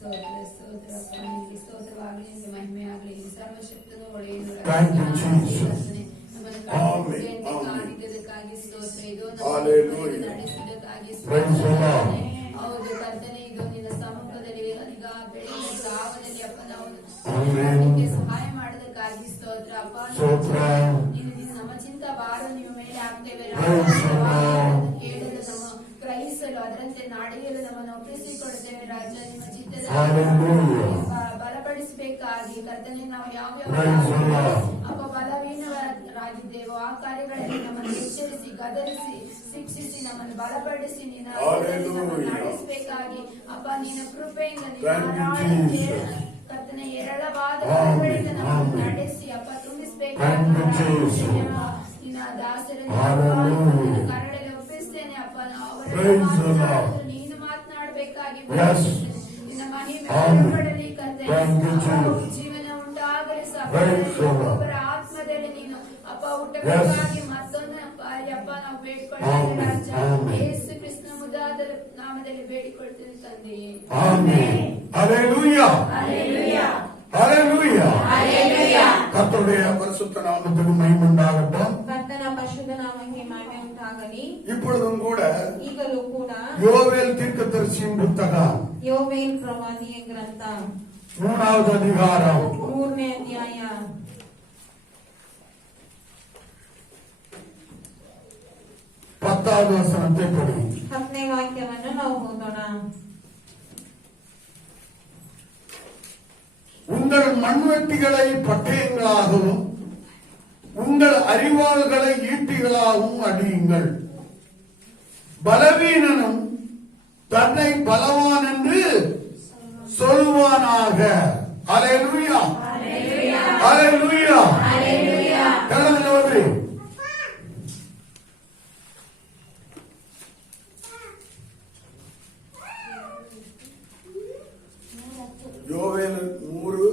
Thank you, Jesus. Amen. Hallelujah. Praise the Lord. ಸಹಾಯ ಮಾಡೋದಕ್ಕಾಗಿ ಸ್ತೋತ್ರ ಅಪ್ಪ. ನಮ್ಮ ಚಿಂತಾ ಭಾರ ನೀವು ಮೇಲೆ ಹಾಕ್ತೇವೆ. ಕೇಳಲು ನಮ್ಮ ಗ್ರಹಿಸಲು ಅದರಂತೆ ನಡೆಯಲು ನಮ್ಮನ್ನು ಒಪ್ಪಿಸಿಕೊಡ್ತೇವೆ ರಾಜ. ನಿಮ್ಮ ಚಿತ್ತದ ಬಲಪಡಿಸಬೇಕಾಗಿ ಕರ್ತನೆ ನಾವು ಯಾವ ಅಪ್ಪ ಬಲವೀನರಾಗಿದ್ದೇವೋ ಆ ಕಾರ್ಯಗಳಲ್ಲಿ ನಮ್ಮನ್ನು ಎಚ್ಚರಿಸಿ ಗದರಿಸಿ ಶಿಕ್ಷಿಸಿ ನಮ್ಮನ್ನು ಬಲಪಡಿಸಿ ನೀನು ನಡೆಸಬೇಕಾಗಿ ಅಪ್ಪ ನಿನ್ನ ಕೃಪೆಯಿಂದ ಕರ್ತನೆ ಎರಡವಾದ ನಮ್ಮನ್ನು ನಡೆಸಿ ಅಪ್ಪ ತುಂಬಿಸಬೇಕಾಗಿ ನಿನ್ನ ದಾಸರನ್ನು ಕರಡಲ್ಲಿ ಒಪ್ಪಿಸ್ತೇನೆ ಅಪ್ಪ. ಅವರ ನೀನು ಮಾತನಾಡಬೇಕಾಗಿ ನಿನ್ನ ಮಹಿಮೆಯಲ್ಲಿ ಜೀವನ ಉಂಟಾಗಲಿ ಒಬ್ಬರ ಆತ್ಮದಲ್ಲಿ ನೀನು ಅಪ್ಪ ಹುಟ್ಟಬೇಕಾಗಿ ಮತ್ತೊಂದು ಅಪ್ಪ ನಾವು ಬೇಡಿಕೊಳ್ಳುತ್ತೇವೆ ರಾಜ. ಯೇಸು ಕ್ರಿಸ್ತನ ಮುದ್ದಾದ ನಾಮದಲ್ಲಿ ಬೇಡಿಕೊಳ್ತೇವೆ ತಂದೆಯೇ. கர்த்தருடைய பரிசுத்த நாமத்துக்கு மகிமை உண்டாகட்டும். கர்த்தருடைய பரிசுத்த நாமத்துக்கு மகிமை உண்டாகಲಿ. இப்பொழுதும் கூட ಈಗಲೂ ಕೂಡ யோவேல் தீர்க்கதரிசியின் புத்தகம் யோவேல் ಪ್ರವಾದಿಯ ಗ್ರಂಥ 3வது அதிகாரம் 3ನೇ ಅಧ್ಯಾಯ 10வது வசனத்தை படி 10ನೇ ವಾಕ್ಯವನ್ನು ನಾವು ಓದೋಣ. உங்கள் மண்வெட்டிகளை பட்டயங்களாகவும் உங்கள் அறிவாள்களை ஈட்டிகளாகவும் அடியுங்கள். பலவீனனும் தன்னை பலவான் என்று சொல்வானாக. அல்லேலூயா, அல்லேலூயா, அல்லேலூயா. யோவேல் 3:10.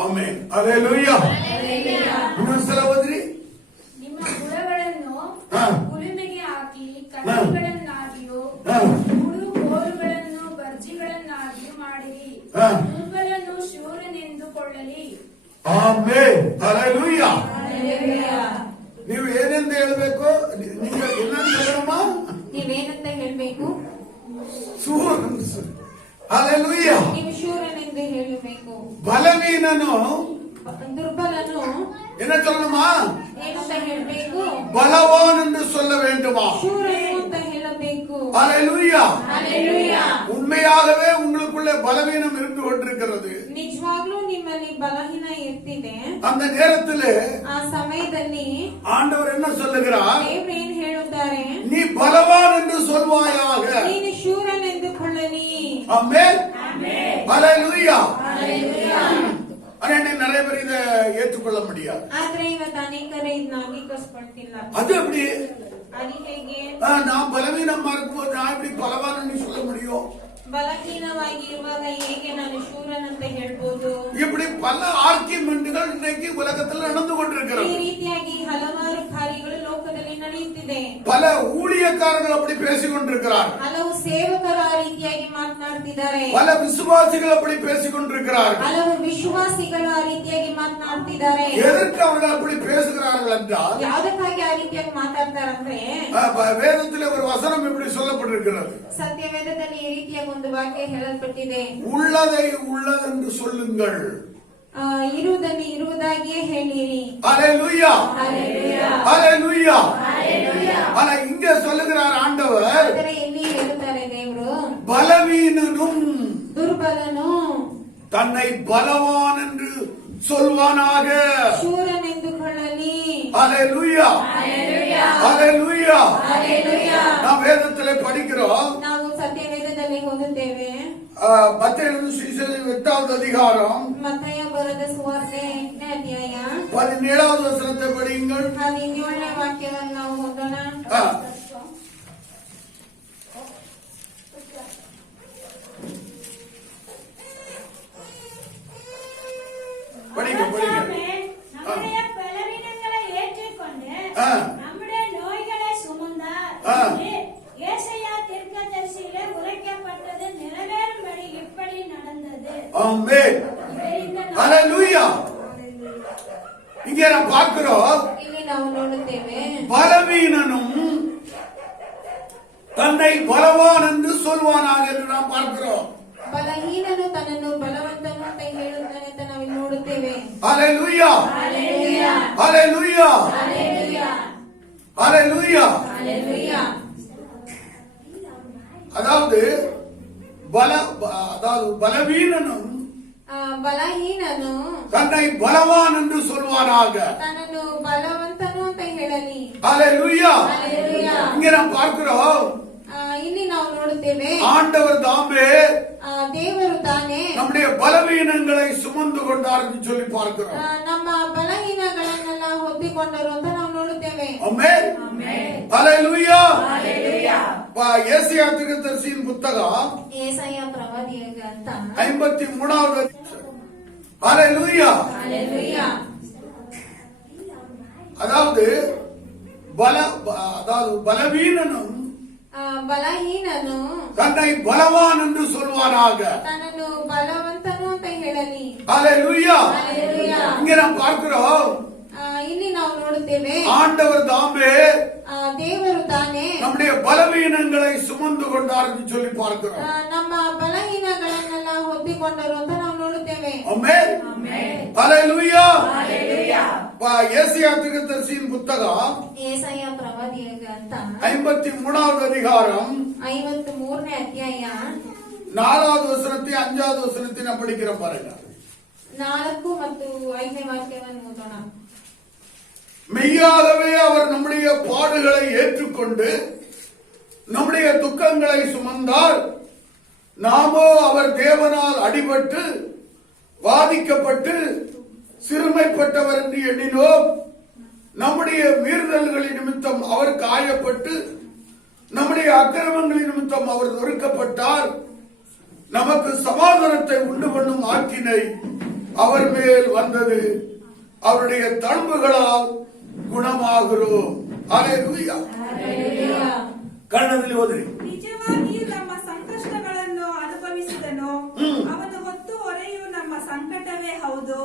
ಆಮೆನ್. ಹಲ್ಲೆಲೂಯಾ. ಇನ್ನೊಂದ್ಸಲ ಓದ್ರಿ. ನಿಮ್ಮ ಗುಡಗಳನ್ನು ಕುಲುಮೆಗೆ ಹಾಕಿ ಕಲ್ಲುಗಳನ್ನಾಗಿಯೂ ಗೋಲುಗಳನ್ನು ಬರ್ಜಿಗಳನ್ನಾಗಿಯೂ ಮಾಡಿರಿ. ದುರ್ಬಲನು ಶೂರನೆಂದುಕೊಳ್ಳಲಿ. ಆಮೆನ್. ಹಲ್ಲೆಲೂಯಾ. ನೀವು ಏನೆಂದು ಹೇಳಬೇಕು? ನೀವೇನಂತ ಹೇಳಬೇಕು? ಹಲ್ಲೆಲೂಯಾ. ನೀವು ಶೂರನೆಂದು ಹೇಳಬೇಕು. ಬಲವೀನನು ದುರ್ಬಲನು என்ன சொல்லணுமா? ಏನಂತ ಹೇಳಬೇಕು? பலவான் என்று சொல்ல வேண்டுமா? ಶೂರನು ಅಂತ ಹೇಳಬೇಕು. ஹல்லேலூயா, ஹல்லேலூயா. உண்மையாகவே உங்களுக்குள்ளே பலவீனம் இருந்து கொண்டிருக்கிறது. ನಿಜವಾಗ್ಲೂ ನಿಮ್ಮಲ್ಲಿ ಬಲಹೀನ ಇರ್ತಿದೆ. அந்த நேரத்திலே ಆ ಸಮಯದಲ್ಲಿ ஆண்டவர் என்ன சொல்லுகிறார்? ದೇವರು ಏನು ಹೇಳುತ್ತಾರೆ? நீ பலவான் என்று சொல்வாயாக. ನೀನು ಶೂರನೆಂದುಕೊಳ್ಳಲಿ. ஆமென், ஆமென். ஹல்லேலூயா, ஹல்லேலூயா. ஆனால் நிறைய பேர் இதை ஏற்றுக்கொள்ள முடியாது. ಆದ್ರೆ ಇವತ್ತು ಅನೇಕರು ಇದನ್ನ ಅಂಗೀಕರಿಸಿಕೊಳ್ತಿಲ್ಲ. அது எப்படி? ಅದು ಹೇಗೆ? நான் பலவீனமா இருக்கும்போது நான் எப்படி பலவான் சொல்ல முடியும்? ಬಲಹೀನವಾಗಿ ಇರುವಾಗ ಹೇಗೆ ನಾನು ಶೂರನಂತ ಹೇಳ್ಬೋದು? இப்படி பல ஆர்கியுமெண்ட்கள் இன்றைக்கு உலகத்தில் நடந்து கொண்டிருக்கிறது. ಈ ರೀತಿಯಾಗಿ ಹಲವಾರು ಕಾರ್ಯಗಳು ಲೋಕದಲ್ಲಿ ನಡೆಯುತ್ತಿದೆ. பல ஊழியக்காரர்கள் அப்படி பேசிக் கொண்டிருக்கிறார்கள். ಹಲವು ಸೇವಕರು ಆ ರೀತಿಯಾಗಿ ಮಾತನಾಡ್ತಿದ್ದಾರೆ. பல விசுவாசிகள் அப்படி பேசிக் கொண்டிருக்கிறார்கள். ಹಲವು ವಿಶ್ವಾಸಿಗಳು ಆ ರೀತಿಯಾಗಿ ಮಾತನಾಡ್ತಿದ್ದಾರೆ. எதற்கு அவர்கள் அப்படி பேசுகிறார்கள் என்றால் ಯಾವುದಕ್ಕಾಗಿ ಆ ರೀತಿಯಾಗಿ ಮಾತಾಡ್ತಾರಂದ್ರೆ வேதத்திலே ஒரு வசனம் இப்படி சொல்லப்பட்டிருக்கிறது. ಸತ್ಯವೇದದಲ್ಲಿ ಈ ರೀತಿಯಾಗಿ ಒಂದು ವಾಕ್ಯ ಹೇಳಲ್ಪಟ್ಟಿದೆ. உள்ளதை உள்ளதென்று சொல்லுங்கள். ಇರುವುದನ್ನು ಇರುವುದಾಗಿಯೇ ಹೇಳಿರಿ. ஹல்லேலூயா, ஹல்லேலூயா, ஹல்லேலூயா, ஹல்லேலூயா. ஆனா இங்க சொல்லுகிறார் ஆண்டவர், ಆದರೆ ಇಲ್ಲಿ ಹೇಳುತ್ತಾರೆ ದೇವರು, பலவீனனும் ದುರ್ಬಲನು தன்னை பலவான் என்று சொல்வானாக. ಶೂರನೆಂದುಕೊಳ್ಳಲಿ. ஹல்லேலூயா, ஹல்லேலூயா, ஹல்லேலூயா, ஹல்லேலூயா. நாம் வேதத்திலே படிக்கிறோம். ನಾವು ಸತ್ಯವೇದದಲ್ಲಿ ಓದುತ್ತೇವೆ. மத்தேயு சுவிசேஷம் 8வது அதிகாரம் ಮತ್ತಾಯ ಬರೆದ ಸುವಾರ್ತೆ 8ನೇ ಅಧ್ಯಾಯ 17வது வசனத்தை படியுங்கள். 17ನೇ ವಾಕ್ಯವನ್ನು ನಾವು ಓದೋಣ. படிங்க படிங்க. நம்முடைய பலவீனங்களை ஏற்றுக்கொண்டு ஏசாயா தீர்க்கதரிசியிலே உரைக்கப்பட்டது நிறைவேறும்படி இப்படி நடந்தது. ஆமென். ஹalleluya. இங்கே நாம் பார்க்கிறோம், ಇಲ್ಲಿ ನಾವು ನೋಡುತ್ತೇವೆ, பலவீனனும் தன்னை பலவான் என்று சொல்வானாக என்று நாம் பார்க்கிறோம். ಬಲಹೀನನು ತನ್ನನ್ನು ಬಲವಂತನು ಅಂತ ಹೇಳುತ್ತಾನೆ ಅಂತ ನಾವು ಇಲ್ಲಿ ನೋಡುತ್ತೇವೆ. ஹalleluya. ஹalleluya. ஹalleluya. ஹalleluya. ஹalleluya. ஹalleluya. அதாவது பலவீனனும் ಬಲಹೀನನು தன்னை பலவான் என்று சொல்வானாக. ತನ್ನನ್ನು ಬಲವಂತನು ಅಂತ ಹೇಳಲಿ. ஹalleluya. ஹalleluya. இங்கே நாம் பார்க்கிறோம், ಇಲ್ಲಿ ನಾವು ನೋಡುತ್ತೇವೆ, ஆண்டவர் தாமே ದೇವರು ತಾನೇ நம்முடைய பலவீனங்களை சுமந்து கொண்டார் என்று சொல்லி பார்க்கிறோம். ನಮ್ಮ ಬಲಹೀನಗಳನ್ನೆಲ್ಲ ಹೊತ್ತಿಕೊಂಡರು ಅಂತ ನಾವು ನೋಡುತ್ತೇವೆ. ஆமென். ஆமென். ஹalleluya. ஹalleluya. ஏசாயா தீர்க்கதரிசியின் புத்தகம் ಏಸಾಯ ಪ್ರವಾದಿಯ ಗ್ರಂಥ 53வது. ஹalleluya. ஹalleluya. அதாவது பலவீனனும் ಬಲಹೀನನು தன்னை பலவான் என்று சொல்வானாக. ತನ್ನನ್ನು ಬಲವಂತನು ಅಂತ ಹೇಳಲಿ. ஹalleluya. ஹalleluya. இங்கே நாம் பார்க்கிறோம், ಇಲ್ಲಿ ನಾವು ನೋಡುತ್ತೇವೆ, ஆண்டவர் தாமே ದೇವರು ತಾನೇ நம்முடைய பலவீனங்களை சுமந்து கொண்டார் என்று சொல்லி பார்க்கிறோம். ನಮ್ಮ ಬಲಹೀನಗಳನ್ನೆಲ್ಲ ಹೊತ್ತಿಕೊಂಡರು ಅಂತ ನಾವು ನೋಡುತ್ತೇವೆ. ஆமென். ஆமென். ஹalleluya. ஹalleluya. ஏசாயா தீர்க்கதரிசியின் புத்தகம் ಏಸಾಯ ಪ್ರವಾದಿಯ ಗ್ರಂಥ 53வது அதிகாரம் 53ನೇ ಅಧ್ಯಾಯ 4வது வசனத்தை 5வது வசனத்தை நாம் படிக்கிறோம் பாருங்க. 4 ಮತ್ತು 5ನೇ ವಾಕ್ಯವನ್ನು ಓದೋಣ. மெய்யாகவே அவர் நம்முடைய பாடுகளை ஏற்றுக்கொண்டு நம்முடைய துக்கங்களை சுமந்தார். நாமோ அவர் தேவனால் அடிபட்டு வாதிக்கப்பட்டு சிறுமைப்பட்டவர் என்று எண்ணினோம். நம்முடைய மீறுதல்களின் நிமித்தம் அவர் காயப்பட்டு நம்முடைய அக்கிரமங்களின் நிமித்தம் அவர் நொறுக்கப்பட்டார். நமக்கு சமாதானத்தை உண்டு பண்ணும் ஆக்கினை அவர் மேல் வந்தது. அவருடைய தழும்புகளால் குணமாகிறோம். ஹalleluya. ஹalleluya. ಕನ್ನಡದಲ್ಲಿ ಓದ್ರಿ. ನಿಜವಾಗಿಯೂ ನಮ್ಮ ಸಂಕಷ್ಟಗಳನ್ನು ಅನುಭವಿಸಿದನು. ಅವನು ಹೊತ್ತು ಹೊರೆಯು ನಮ್ಮ ಸಂಕಟವೇ ಹೌದು.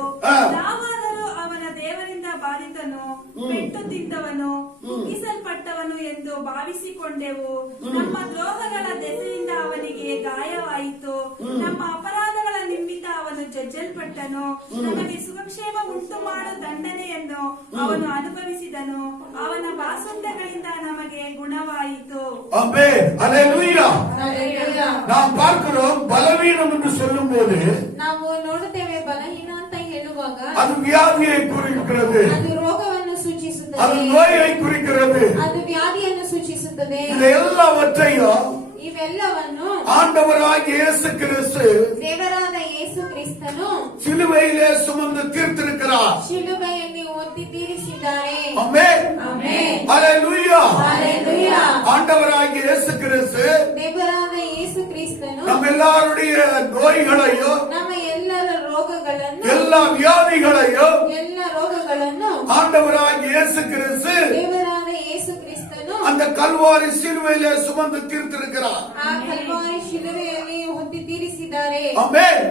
ನಾವಾದರೂ ಅವನ ದೇವರಿಂದ ಬಾಧಿತನು, ಪೆಟ್ಟು ತಿಂದವನು, ಕುಗ್ಗಿಸಲ್ಪಟ್ಟವನು ಎಂದು ಭಾವಿಸಿಕೊಂಡೆವು. ನಮ್ಮ ದ್ರೋಹಗಳ ದೆಸೆಯಿಂದ ಅವನಿಗೆ ಗಾಯವಾಯಿತು. ನಮ್ಮ ಅಪರಾಧಗಳ ನಿಮಿತ್ತ ಅವನು ಜಜ್ಜಲ್ಪಟ್ಟನು. ನಮಗೆ ಸುಖಕ್ಷೇಮ ಉಂಟು ಮಾಡು ದಂಡನೆಯನ್ನು ಅವನು ಅನುಭವಿಸಿದನು. ಅವನ ಬಾಸುಂಡಗಳಿಂದ ನಮಗೆ ಗುಣವಾಯಿತು. ஆமென். ஹalleluya. ಹalleluya. நாம் பார்க்கிறோம், பலவீனம் என்று சொல்லும் போது ನಾವು ನೋಡುತ್ತೇವೆ, ಬಲಹೀನ ಅಂತ ಹೇಳುವಾಗ அது வியாதியை குறிக்கிறது, ಅದು ರೋಗವನ್ನು அது ಸೂಚಿಸುತ್ತದೆ, நோயை குறிக்கிறது. ಅದು ವ್ಯಾಧಿಯನ್ನು ಸೂಚಿಸುತ್ತದೆ. இது எல்லாவற்றையும் ಇವೆಲ್ಲವನ್ನು ஆண்டவராகிய இயேசு கிறிஸ்து ದೇವರಾದ ಯೇಸು ಕ್ರಿಸ್ತನು சிலுவையிலே சுமந்து தீர்த்திருக்கிறார். ಶಿಲುಬೆಯಲ್ಲಿ ಒತ್ತಿ ತೀರಿಸಿದ್ದಾರೆ. ஆமென். ಆಮೆನ್. ஹalleluya. ಹalleluya. ஆண்டவராகிய இயேசு கிறிஸ்து ದೇವರಾದ ಯೇಸು ಕ್ರಿಸ್ತನು நம்ம எல்லாருடைய நோய்களையும் ನಮ್ಮ ಎಲ್ಲರ ರೋಗಗಳನ್ನು, எல்லா வியாதிகளையும் ಎಲ್ಲ ರೋಗಗಳನ್ನು ஆண்டவராகிய இயேசு கிறிஸ்து ದೇವರಾದ ಯೇಸು ಕ್ರಿಸ್ತನು அந்த கல்வாரி சிலுவையிலே சுமந்து தீர்த்திருக்கிறார். ಆ ಕಲ್ವಾರಿ ಶಿಲುಬೆಯಲ್ಲಿ ಹೊತ್ತಿ ತೀರಿಸಿದ್ದಾರೆ. ஆமென்.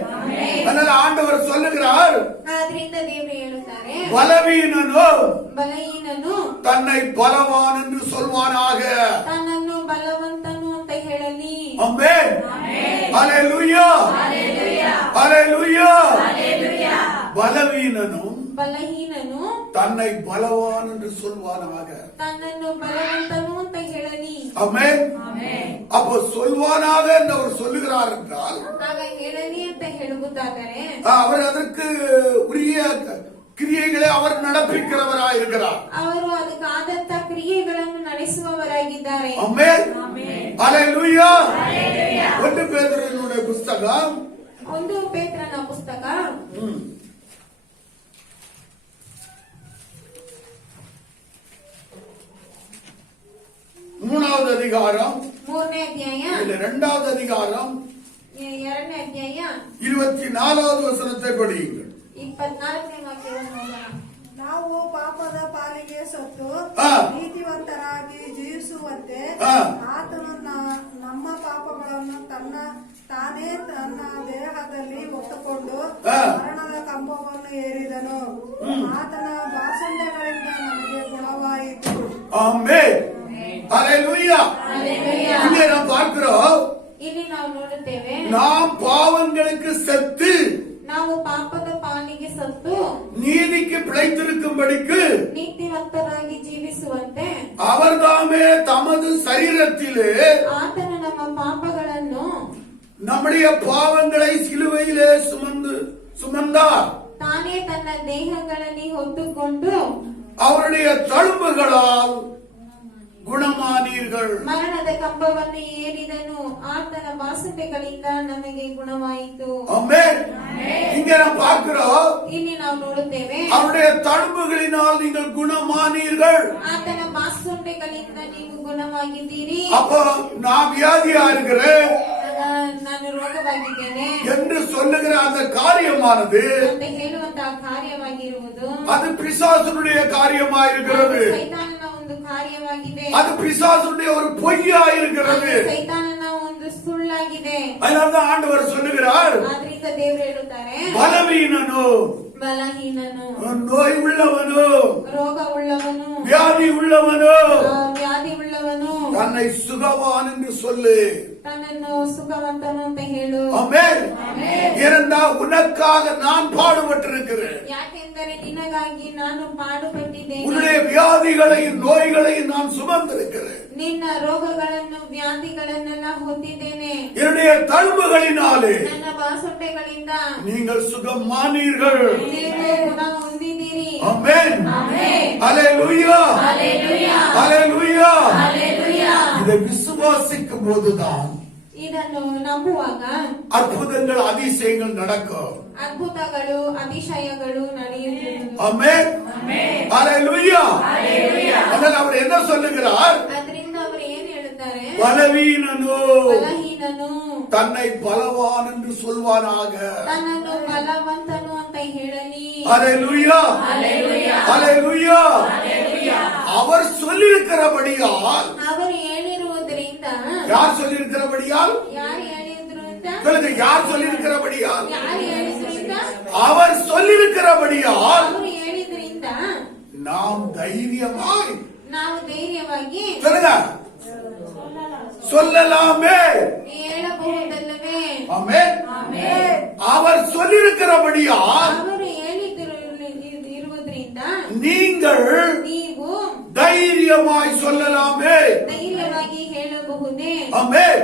அதனால ஆண்டவர் சொல்லுகிறார், ಆದ್ರಿಂದ ದೇವರು ಹೇಳುತ್ತಾರೆ, பலவீனனோ ಬಲಹೀನನು தன்னை பலவான் என்று சொல்வானாக. ತನ್ನನ್ನು ಬಲವಂತನು ಅಂತ ಹೇಳಲಿ. ஆமென். ஹalleluya. ஹalleluya. ஹalleluya. ஹalleluya. பலவீனனும் ಬಲಹೀನನು தன்னை பலவான் என்று சொல்வானாக. ತನ್ನನ್ನು ಬಲವಂತನು ಅಂತ ಹೇಳಲಿ. ஆமென். ஆமென். அப்போ சொல்வானாக என்று அவர் சொல்லுகிறார் என்றால் ಆಗ ಹೇಳಲಿ ಅಂತ ಹೇಳುವುದಾದರೆ அவர் அதற்கு உரிய கிரியைகளை அவர் நடப்பிக்கிறவராய் இருக்கிறார். ಅವರು ಅದಕ್ಕಾದಂತ ಕ್ರಿಯೆಗಳನ್ನು ನಡೆಸುವವರಾಗಿದ್ದಾರೆ. ஆமென். ஆமென். ஹalleluya. ஹalleluya. 1 பேதுருவினுடைய புத்தகம் 1 ಪೇತ್ರನ ಪುಸ್ತಕ 3வது அதிகாரம் 3ನೇ ಅಧ್ಯಾಯ இல்ல 2வது அதிகாரம் 2ನೇ ಅಧ್ಯಾಯ 24வது வசனத்தை படியுங்கள். 24ನೇ ವಾಕ್ಯವನ್ನು ಓದೋಣ. ನಾವು ನಾವು ಪಾಪದ ಪಾಲಿಗೆ ಸತ್ತು ಹಾ. ನೀತಿವಂತರಾಗಿ ಜೀವಿಸುವಂತೆ ಹಾ. ಆತನು ನಮ್ಮ ಪಾಪಗಳನ್ನು ತಾನೇ ತನ್ನ ದೇಹದಲ್ಲಿ ಹೊತ್ತುಕೊಂಡು ಹಾ. ಮರಣದ ಕಂಬವನ್ನು ಏರಿದನು. ಆತನ ಬಾಸುಂಡೆಗಳಿಂದ ನಮಗೆ ಗುಣವಾಯಿತು. ஆமென். ஹalleluya. Hallelujah. இங்கே நாம் பார்க்கிறோம், ಇಲ್ಲಿ ನಾವು ನೋಡುತ್ತೇವೆ, நாம் பாவங்களுக்கு செத்து ನಾವು ಪಾಪದ ಪಾಲಿಗೆ ಸತ್ತು நீதிக்கு பிழைத்திருக்கும்படிக்கு ನೀತಿವಂತರಾಗಿ ಜೀವಿಸುವಂತೆ அவர்தாமே தமது சரீரத்திலே ಆತನು ನಮ್ಮ ಪಾಪಗಳನ್ನು நம்முடைய பாவங்களை சிலுவையிலே சுமந்தார். ತಾನೇ ತನ್ನ ದೇಹಗಳಲ್ಲಿ ಹೊತ್ತುಕೊಂಡು அவருடைய தழும்புகளால் குணமானீர்கள். ಮರಣದ ಕಂಬವನ್ನು ಏರಿದನು. ಆತನ ಬಾಸುಂಡೆಗಳಿಂದ ನಮಗೆ ಗುಣವಾಯಿತು. ஆமென். இங்கே நாம் பார்க்கிறோம், ಇಲ್ಲಿ ನಾವು ನೋಡುತ್ತೇವೆ, அவருடைய தழும்புகளினால் நீங்கள் குணமானீர்கள். ಆತನ ಬಾಸುಂಡೆಗಳಿಂದ ನೀವು ಗುಣವಾಗಿದ್ದೀರಿ. அப்போ நான் வியாதியா இருக்கிறேன் ನಾನು ರೋಗವಾಗಿದ್ದೇನೆ என்று சொல்லுகிற அந்த காரியமானது ಅಂತ ಹೇಳುವಂತಹ ಕಾರ್ಯವಾಗಿರುವುದು அது பிசாசனுடைய காரியமாயிருக்கிறது. ಸೈತಾನನ ಒಂದು ಕಾರ್ಯವಾಗಿದೆ. அது பிசாசனுடைய ஒரு பொய்யாயிருக்கிறது. ಸೈತಾನನ ಒಂದು ಸುಳ್ಳಾಗಿದೆ. அதனால்தான் ஆண்டவர் சொல்லுகிறார், ಆದ್ರಿಂದ ದೇವರು ಹೇಳುತ್ತಾರೆ, பலவீனனோ, ಬಲಹೀನನು, நோய் உள்ளவனோ, ರೋಗ ಉಳ್ಳವನು, வியாதி உள்ளவனோ ವ್ಯಾಧಿ ಉಳ್ಳವನು தன்னை சுகவான் என்று சொல்லு. ತನ್ನನ್ನು ಸುಖವಂತನು ಅಂತ ಹೇಳು. ஆமென். ஏனென்றால் உனக்காக நான் பாடுபட்டிருக்கிறேன். ಯಾಕೆಂದರೆ ನಿನಗಾಗಿ ನಾನು ಪಾಡುಪಟ್ಟಿದ್ದೇನೆ. உன்னுடைய வியாதிகளையும் நோய்களையும் நான் சுமந்திருக்கிறேன். ನಿನ್ನ ರೋಗಗಳನ್ನು ವ್ಯಾಧಿಗಳನ್ನೆಲ್ಲ ಹೊಂದಿದ್ದೇನೆ. என்னுடைய தழும்புகளினாலே ನನ್ನ ಬಾಸುಂಡೆಗಳಿಂದ நீங்கள் சுகமானீர்கள். ನೀವು ಗುಣ ಹೊಂದಿದ್ದೀರಿ. ஆமென். ಆಮೆನ್. ஹalleluya. ஹalleluya. ஹalleluya. ஹalleluya. இதை விசுவாசிக்கும் போதுதான் ಇದನ್ನು ನಂಬುವಾಗ அற்புதங்கள் அதிசயங்கள் நடக்கும். ಅದ್ಭುತಗಳು அதிசயಗಳು ನಡೆಯುವುದು. ஆமென். ஹalleluya. அதனால அவர் என்ன சொல்லுகிறார்? ಅದರಿಂದ ಅವರು ಏನ್ ಹೇಳುತ್ತಾರೆ, பலவீனனோ ಬಲಹೀನನು தன்னை பலவான் என்று சொல்வானாக. ತನ್ನನ್ನು ಬಲವಂತನು ಅಂತ ಹೇಳಲಿ. ஹalleluya. ஹalleluya. அவர் சொல்லியிருக்கிறபடியால், ಅವರು ಹೇಳಿರುವುದರಿಂದ, யார் சொல்லியிருக்கிறபடியால், ಯಾರು ಹೇಳಿದ್ರು ಅಂತ, சொல்லுங்க, யார் சொல்லியிருக்கிறபடியால், ಯಾರು ಹೇಳಿದ್ರಿಂದ, அவர் சொல்லியிருக்கிறபடியால் ಅವರು ಹೇಳಿದ್ರಿಂದ நாம் தைரியமாய் ನಾವು ಧೈರ್ಯವಾಗಿ சொல்லுங்க சொல்லலாமே. ಹೇಳಬಹುದಲ್ಲವೇ. ஆமென். அவர் சொல்லியிருக்கிறபடியால் ಅವರು ಹೇಳಿರುವುದರಿಂದ நீங்கள் ನೀವು தைரியமாய் சொல்லலாமே. ಧೈರ್ಯವಾಗಿ ಹೇಳಬಹುದೇ. ஆமென்.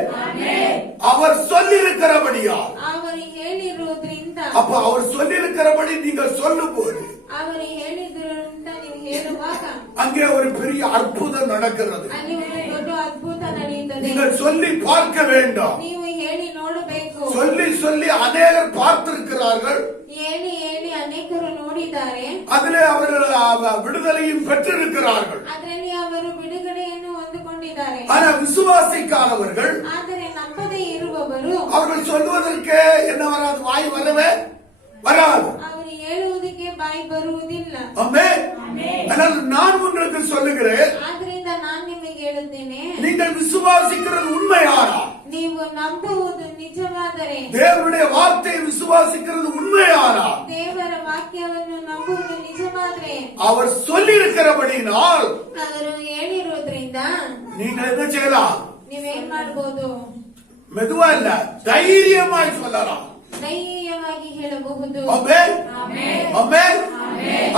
அவர் சொல்லியிருக்கிறபடியால், ಅವರು ಹೇಳಿರುವುದರಿಂದ, அப்ப அவர் சொல்லியிருக்கிறபடி நீங்கள் சொல்லும் போது ಅವರು ಹೇಳಿದ್ರು ಅಂತ ನೀವು ಹೇಳುವಾಗ அங்கே ஒரு பெரிய அற்புதம் நடக்கிறது. ಅಲ್ಲಿ ಒಂದು ದೊಡ್ಡ ಅದ್ಭುತ ನಡೆಯುತ್ತದೆ. நீங்கள் சொல்லி பார்க்க வேண்டாம். ನೀವು ಹೇಳಿ ನೋಡಬೇಕು. சொல்லி சொல்லி அநேகர் பார்த்திருக்கிறார்கள். ಹೇಳಿ ಹೇಳಿ ಅನೇಕರು ನೋಡಿದ್ದಾರೆ. அதிலே அவர்கள் விடுதலையும் பெற்றிருக்கிறார்கள். ಅದರಲ್ಲಿ ಅವರು ಬಿಡುಗಡೆಯನ್ನು ಹೊಂದಿಕೊಂಡಿದ್ದಾರೆ. ஆனா விசுவாசிக்காதவர்கள், ಆದರೆ ನಂಬದೇ ಇರುವವರು, அவர்கள் சொல்வதற்கு என்ன வராது, வாய் வரவே வராது. ಅವರು ಹೇಳುವುದಕ್ಕೆ ಬಾಯಿ ಬರುವುದಿಲ್ಲ. ஆமென். ஆனால் நான் உங்களுக்கு சொல்லுகிறேன், ಆದ್ರಿಂದ ನಾನು ನಿಮಗೆ ಹೇಳುತ್ತೇನೆ, நீங்கள் விசுவாசிக்கிறது உண்மையானா, ನೀವು ನಂಬುವುದು ನಿಜವಾದರೆ, தேவனுடைய வார்த்தையை விசுவாசிக்கிறது உண்மையானா, ದೇವರ ವಾಕ್ಯವನ್ನು ನಂಬುವುದು ನಿಜವಾದ್ರೆ, அவர் சொல்லியிருக்கிறபடினால் ಅವರು ಹೇಳಿರೋದ್ರಿಂದ நீங்கள் என்ன செய்யலாம்? ನೀವೇನ್ ಮಾಡ್ಬೋದು? மெதுவா இல்ல, தைரியமாய் சொல்லலாம். ಧೈರ್ಯವಾಗಿ ಹೇಳಬಹುದು. ஆமென். ஆமென்.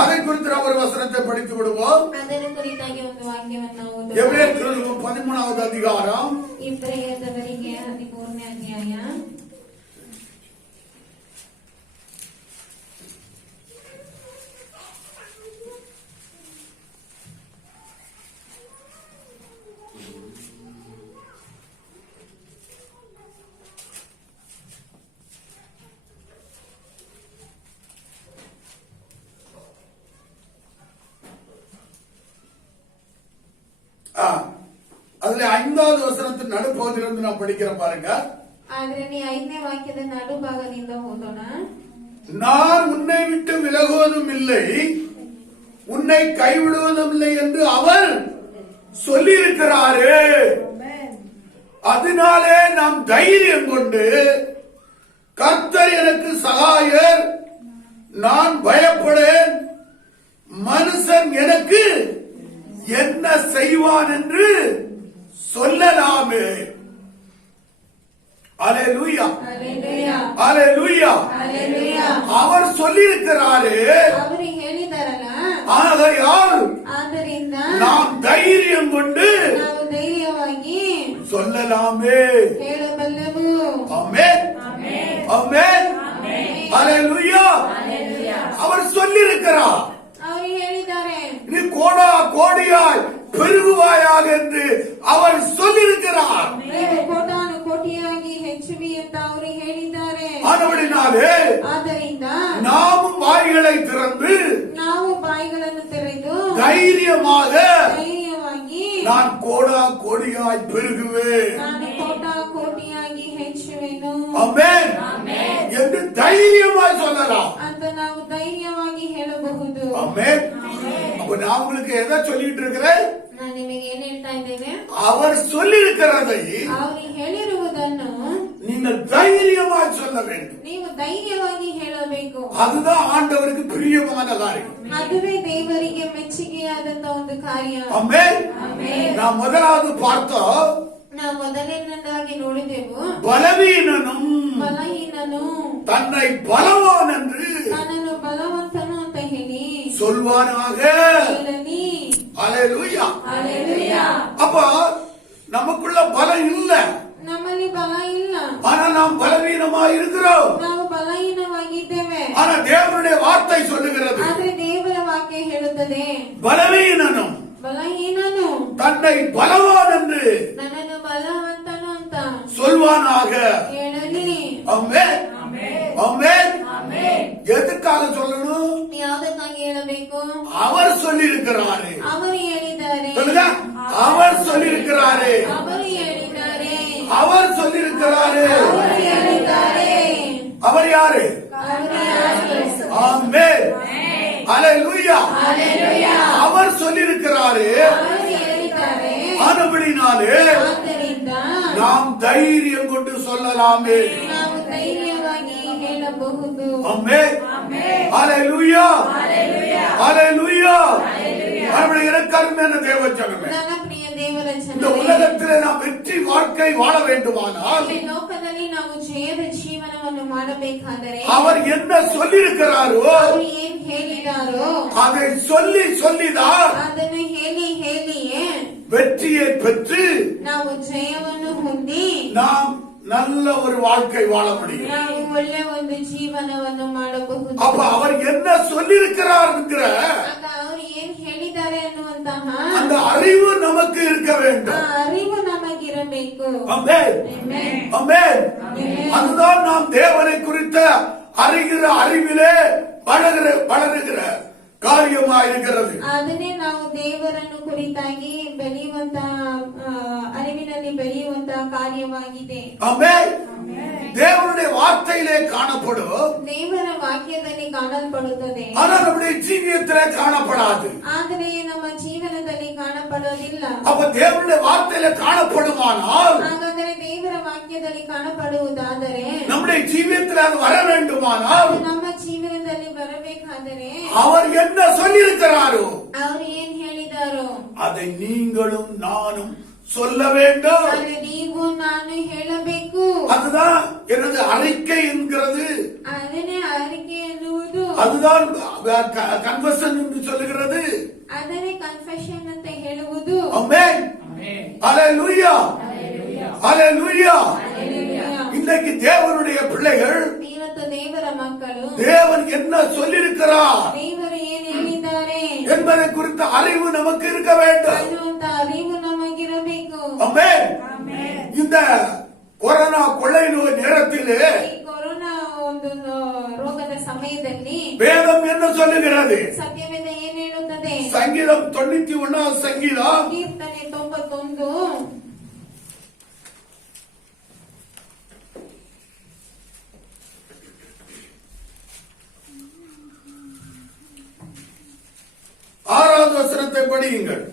அதை குறித்து நாம் ஒரு வசனத்தை படித்து விடுவோம். ಅದರ ಕುರಿತಾಗಿ ಒಂದು ವಾಕ್ಯವನ್ನು ಓದೋಣ. எபிரேயர் 13வது அதிகாரம் ಇಬ್ರಿಯದವರಿಗೆ 13ನೇ ಅಧ್ಯಾಯ. அதுல 5வது வசனத்தின் நடுப்பகுதியிலிருந்து நான் படிக்கிறேன் பாருங்க. ಆದ್ರೆ ನೀ 5ನೇ ವಾಕ್ಯದ ನಡುಭಾಗದಿಂದ ಓದೋಣ. நான் உன்னை விட்டு விலகுவதும் இல்லை, உன்னை கைவிடுவதில்லை என்று அவர் சொல்லியிருக்கிறாரு. அதனாலே நாம் தைரியம் கொண்டு கர்த்தர் எனக்கு சகாயர், நான் பயப்படேன், மனுஷன் எனக்கு என்ன செய்வான் என்று சொல்லலாமே. அல்லேலூயா, அல்லேலூயா. அவர் சொல்லியிருக்கிறாரு. ಅವರು ಹೇಳಿದಾರಲ್ಲ, ஆகையால் ಆದ್ದರಿಂದ நாம் தைரியம் கொண்டு ನಾವು ಧೈರ್ಯವಾಗಿ சொல்லலாமே. ಹೇಳಬಲ್ಲೆವು. ஆமென், ஆமென், அல்லேலூயா. அவர் சொல்லியிருக்கிறார், ಅವರು ಹೇಳಿದ್ದಾರೆ, நீ கோடா கோடியாய் பெருகுவாயாக என்று அவர் சொல்லியிருக்கிறார். ನೀವು ಕೋಟಾನು ಕೋಟಿಯಾಗಿ ಹೆಚ್ಚುವಿ ಅಂತ ಅವರು ಹೇಳಿದ್ದಾರೆ. ஆனபடினாலே ಆದ್ದರಿಂದ நாமும் வாய்களை திறந்து ನಾವು ಬಾಯಿಗಳನ್ನು ತೆರೆದು தைரியமாக ಧೈರ್ಯವಾಗಿ நான் கோடா கோடியாய் பெருகுவேன், ನಾನು ಕೋಟಾ ಕೋಟಿಯಾಗಿ ಹೆಚ್ಚುವೆನು ஆமென் என்று தைரியமாய் சொல்லலாம். ಅಂತ ನಾವು ಧೈರ್ಯವಾಗಿ ಹೇಳಬಹುದು. ஆமென். அப்ப நான் உங்களுக்கு எதை சொல்லிட்டு இருக்கிறேன்? ನಾನು ನಿಮಗೆ ಏನ್ ಹೇಳ್ತಾ ಇದ್ದೇನೆ, அவர் சொல்லியிருக்கிறதை ಅವರು ಹೇಳಿರುವುದನ್ನು நீங்கள் தைரியமாய் சொல்ல வேண்டும். ನೀವು ಧೈರ್ಯವಾಗಿ ಹೇಳಬೇಕು. அதுதான் ஆண்டவருக்கு பிரியமான காரியம். ಅದುವೇ ದೇವರಿಗೆ ಮೆಚ್ಚುಗೆಯಾದಂತ ಒಂದು ಕಾರ್ಯ. ஆமென். நாம் முதலாவது பார்த்தோம், ನಾವು ಮೊದಲನೇದಾಗಿ ನೋಡಿದೆವು, பலவீனனும் ಬಲಹೀನನು தன்னை பலவான் என்று ನನ್ನನ್ನು ಬಲವಂತನು ಅಂತ ಹೇಳಿ சொல்வானாக. ಹೇಳಲಿ. அல்லேலூயா. ಹಲ್ಲೆಲೂಯಾ. அப்ப நமக்குள்ள பலம் இல்ல, ನಮ್ಮಲ್ಲಿ ಬಲ ಇಲ್ಲ, ஆனா நாம் பலவீனமாய் இருக்கிறோம். ನಾವು ಬಲಹೀನವಾಗಿದ್ದೇವೆ. ஆனா தேவனுடைய வார்த்தை சொல்லுகிறது, ಆದ್ರೆ ದೇವರ ವಾಕ್ಯ ಹೇಳುತ್ತದೆ, பலவீனனும் ಬಲಹೀನನು தன்னை பலவான் என்று ನನ್ನನ್ನು ಬಲವಂತನು ಅಂತ சொல்வானாக. ಹೇಳಲಿ. ஆமென், ஆமென். எதுக்காக சொல்லணும்? ಯಾವುದಕ್ಕಾಗಿ ಹೇಳಬೇಕು? அவர் சொல்லியிருக்கிறாரு. ಅವರು ಹೇಳಿದ್ದಾರೆ, சொல்லுங்க, அவர் சொல்லியிருக்கிறாரு, ಅವರು ಹೇಳಿದ್ದಾರೆ, அவர் சொல்லியிருக்கிறாரு. ಅವರು ಹೇಳಿದ್ದಾರೆ. அவர் யாரு? ಅವರು ಯಾರು? ஆமென், அல்லேலூயா. ಹಲ್ಲೆಲೂಯಾ. அவர் சொல்லியிருக்கிறாரு. ಅವರು ಹೇಳಿದ್ದಾರೆ. ஆனபடினாலே ಆದ್ದರಿಂದ நாம் தைரியம் கொண்டு சொல்லலாமே. ನಾವು ಧೈರ್ಯವಾಗಿ ಹೇಳಬಹುದು. ஆமென், அல்லேலூயா, அல்லேலூயா. மறுபடியும் எனக்கு அருமையான தேவ ஜனமே, ನನ್ನ ಪ್ರಿಯ ದೇವರ இந்த ಜನರೇ, உலகத்திலே நாம் வெற்றி வாழ்க்கை வாழ வேண்டுமானால் ಈ ಲೋಕದಲ್ಲಿ ನಾವು ಜಯದ ಜೀವನವನ್ನು ಮಾಡಬೇಕಾದರೆ அவர் என்ன சொல்லியிருக்கிறாரோ ಅವರು ಏನ್ ಹೇಳಿದಾರೋ அதை சொல்லி சொல்லிதான் ಅದನ್ನು ಹೇಳಿ ಹೇಳಿಯೇ வெற்றியை பெற்று ನಾವು ಜಯವನ್ನು ಹೊಂದಿ நாம் நல்ல ஒரு வாழ்க்கை வாழ முடியும். ನಾವು ಒಳ್ಳೆ ಒಂದು ಜೀವನವನ್ನು ಮಾಡಬಹುದು. அப்ப அவர் என்ன சொல்லியிருக்கிறார் என்கிற ಆಗ ಅವರು ಏನ್ ಹೇಳಿದ್ದಾರೆ ಅನ್ನುವಂತಹ அந்த அறிவு நமக்கு இருக்க ಆ வேண்டும். ಅರಿವು ನಮಗಿರಬೇಕು. ஆமென், ஆமென். அதுதான் நாம் தேவனை குறித்த அறிகிற அறிவிலே வளருகிற ಕಾರ್ಯವಾಗಿರುತ್ತದೆ. ಅದನ್ನೇ ನಾವು ದೇವರನ್ನು ಕುರಿತಾಗಿ ಬೆಳೆಯುವಂತ ಅರಿವಿನಲ್ಲಿ ಬೆಳೆಯುವಂತ ಕಾರ್ಯವಾಗಿದೆ. ஆமென். தேவனுடைய வார்த்தையிலே காணப்படும், ದೇವರ ವಾಕ್ಯದಲ್ಲಿ ಕಾಣಲ್ಪಡುತ್ತದೆ, ஆனால் நம்முடைய ஜீவியத்திலே காணப்படாது. ಆದರೆ ನಮ್ಮ ಜೀವನದಲ್ಲಿ ಕಾಣಪಡೋದಿಲ್ಲ. அப்ப தேவனுடைய வார்த்தையில காணப்படுமானால் ಹಾಗಾದರೆ ದೇವರ ವಾಕ್ಯದಲ್ಲಿ ಕಾಣಪಡುವುದಾದರೆ நம்முடைய ஜீவியத்தில் அது வர வேண்டுமானால் ಅದು ನಮ್ಮ ಜೀವನದಲ್ಲಿ ಬರಬೇಕಾದರೆ அவர் என்ன சொல்லியிருக்கிறாரோ ಅವರು ಏನ್ ಹೇಳಿದಾರೋ அதை நீங்களும் நானும் சொல்ல வேண்டும். ಆದರೆ ನೀವು ನಾನು ಹೇಳಬೇಕು. அதுதான் எனது அறிக்கை என்கிறது, ಅದನ್ನೇ ಅರಿಕೆ ಎನ್ನುವುದು, அதுதான் கன்வர்ஷன் என்று சொல்லுகிறது. ಅದನ್ನೇ ಕನ್ಫೆಷನ್ ಅಂತ ಹೇಳುವುದು. ஆமென், அல்லேலூயா, அல்லேலூயா. இன்றைக்கு தேவனுடைய பிள்ளைகள் ಇವತ್ತು ದೇವರ ಮಕ್ಕಳು தேவன் என்ன சொல்லியிருக்கிறார் ದೇವರು ಏನ್ ಹೇಳಿದ್ದಾರೆ என்பதை குறித்த அறிவு நமக்கு இருக்க வேண்டும். ಅನ್ನುವಂತ ಅರಿವು ನಮಗಿರಬೇಕು. ஆமென். இந்த கொரோனா கொள்ளை நோய் நேரத்திலே ಈ ಕೊರೋನಾ ಒಂದು ರೋಗದ ಸಮಯದಲ್ಲಿ வேதம் என்ன சொல்லுகிறது? ಸತ್ಯವೇದ ಏನ್ ಹೇಳುತ್ತದೆ? சங்கீதம் 91 சங்கீதம் ಕೀರ್ತನೆ 91 6 படியுங்கள்.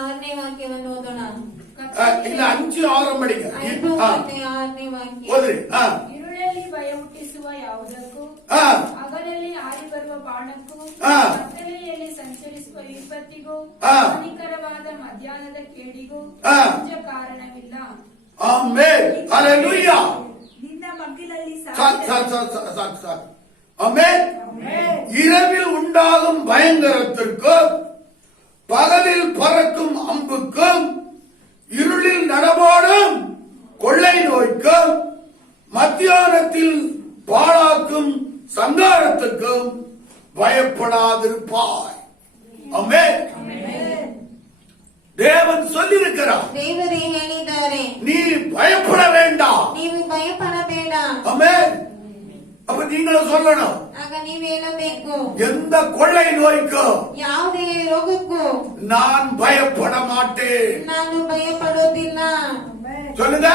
6ನೇ ವಾಕ್ಯವನ್ನು ಓದೋಣ. ಇಲ್ಲ 5, 6 படிங்க. 5 ಮತ್ತೆ 6ನೇ ವಾಕ್ಯ. ಓದ್ರಿ. ഇരുളಲ್ಲಿ ಭಯ ಹುಟ್ಟಿಸುವ ಯಾವುದಕ್ಕೂ, ಹಗಲಲ್ಲಿ ಹಾರಿ ಬರುವ ಬಾಣಕ್ಕೂ, ಕತ್ತಲೆಯಲ್ಲಿ ಸಂಚರಿಸುವ ವಿಪತ್ತಿಗೂ, ಹಾನಿಕರವಾದ ಮಧ್ಯಾಹ್ನದ ಕೇಡಿಗೂ ಕಾರಣವಿಲ್ಲ. ಆಮೆನ್. ಹಲ್ಲೆಲೂಯಾ. ನಿನ್ನ ಮಗ್ಗಿಲಲ್ಲಿ சாக்கு. ஆமென். இரவில் உண்டாகும் பயங்கரத்திற்கும், பகலில் பறக்கும் அம்புக்கும், இருளில் நடமாடும் கொள்ளை நோய்க்கும், மத்தியானத்தில் பாழாக்கும் சங்காரத்துக்கும் பயப்படாதிருப்பாய். ஆமென். தேவன் சொல்லியிருக்கிறார். ದೇವರೇ ಹೇಳಿದ್ದಾರೆ, நீ பயப்பட வேண்டாம். ನೀವು ಭಯಪಡಬೇಡ. ஆமென். அப்ப நீங்களும் சொல்லணும், ಆಗ ನೀವು ಹೇಳಬೇಕು, எந்த கொள்ளை நோய்க்கும் ಯಾವುದೇ ರೋಗಕ್ಕೂ நான் பயப்பட மாட்டேன். ನಾನು ಭಯಪಡೋದಿಲ್ಲ. சொல்லுங்க,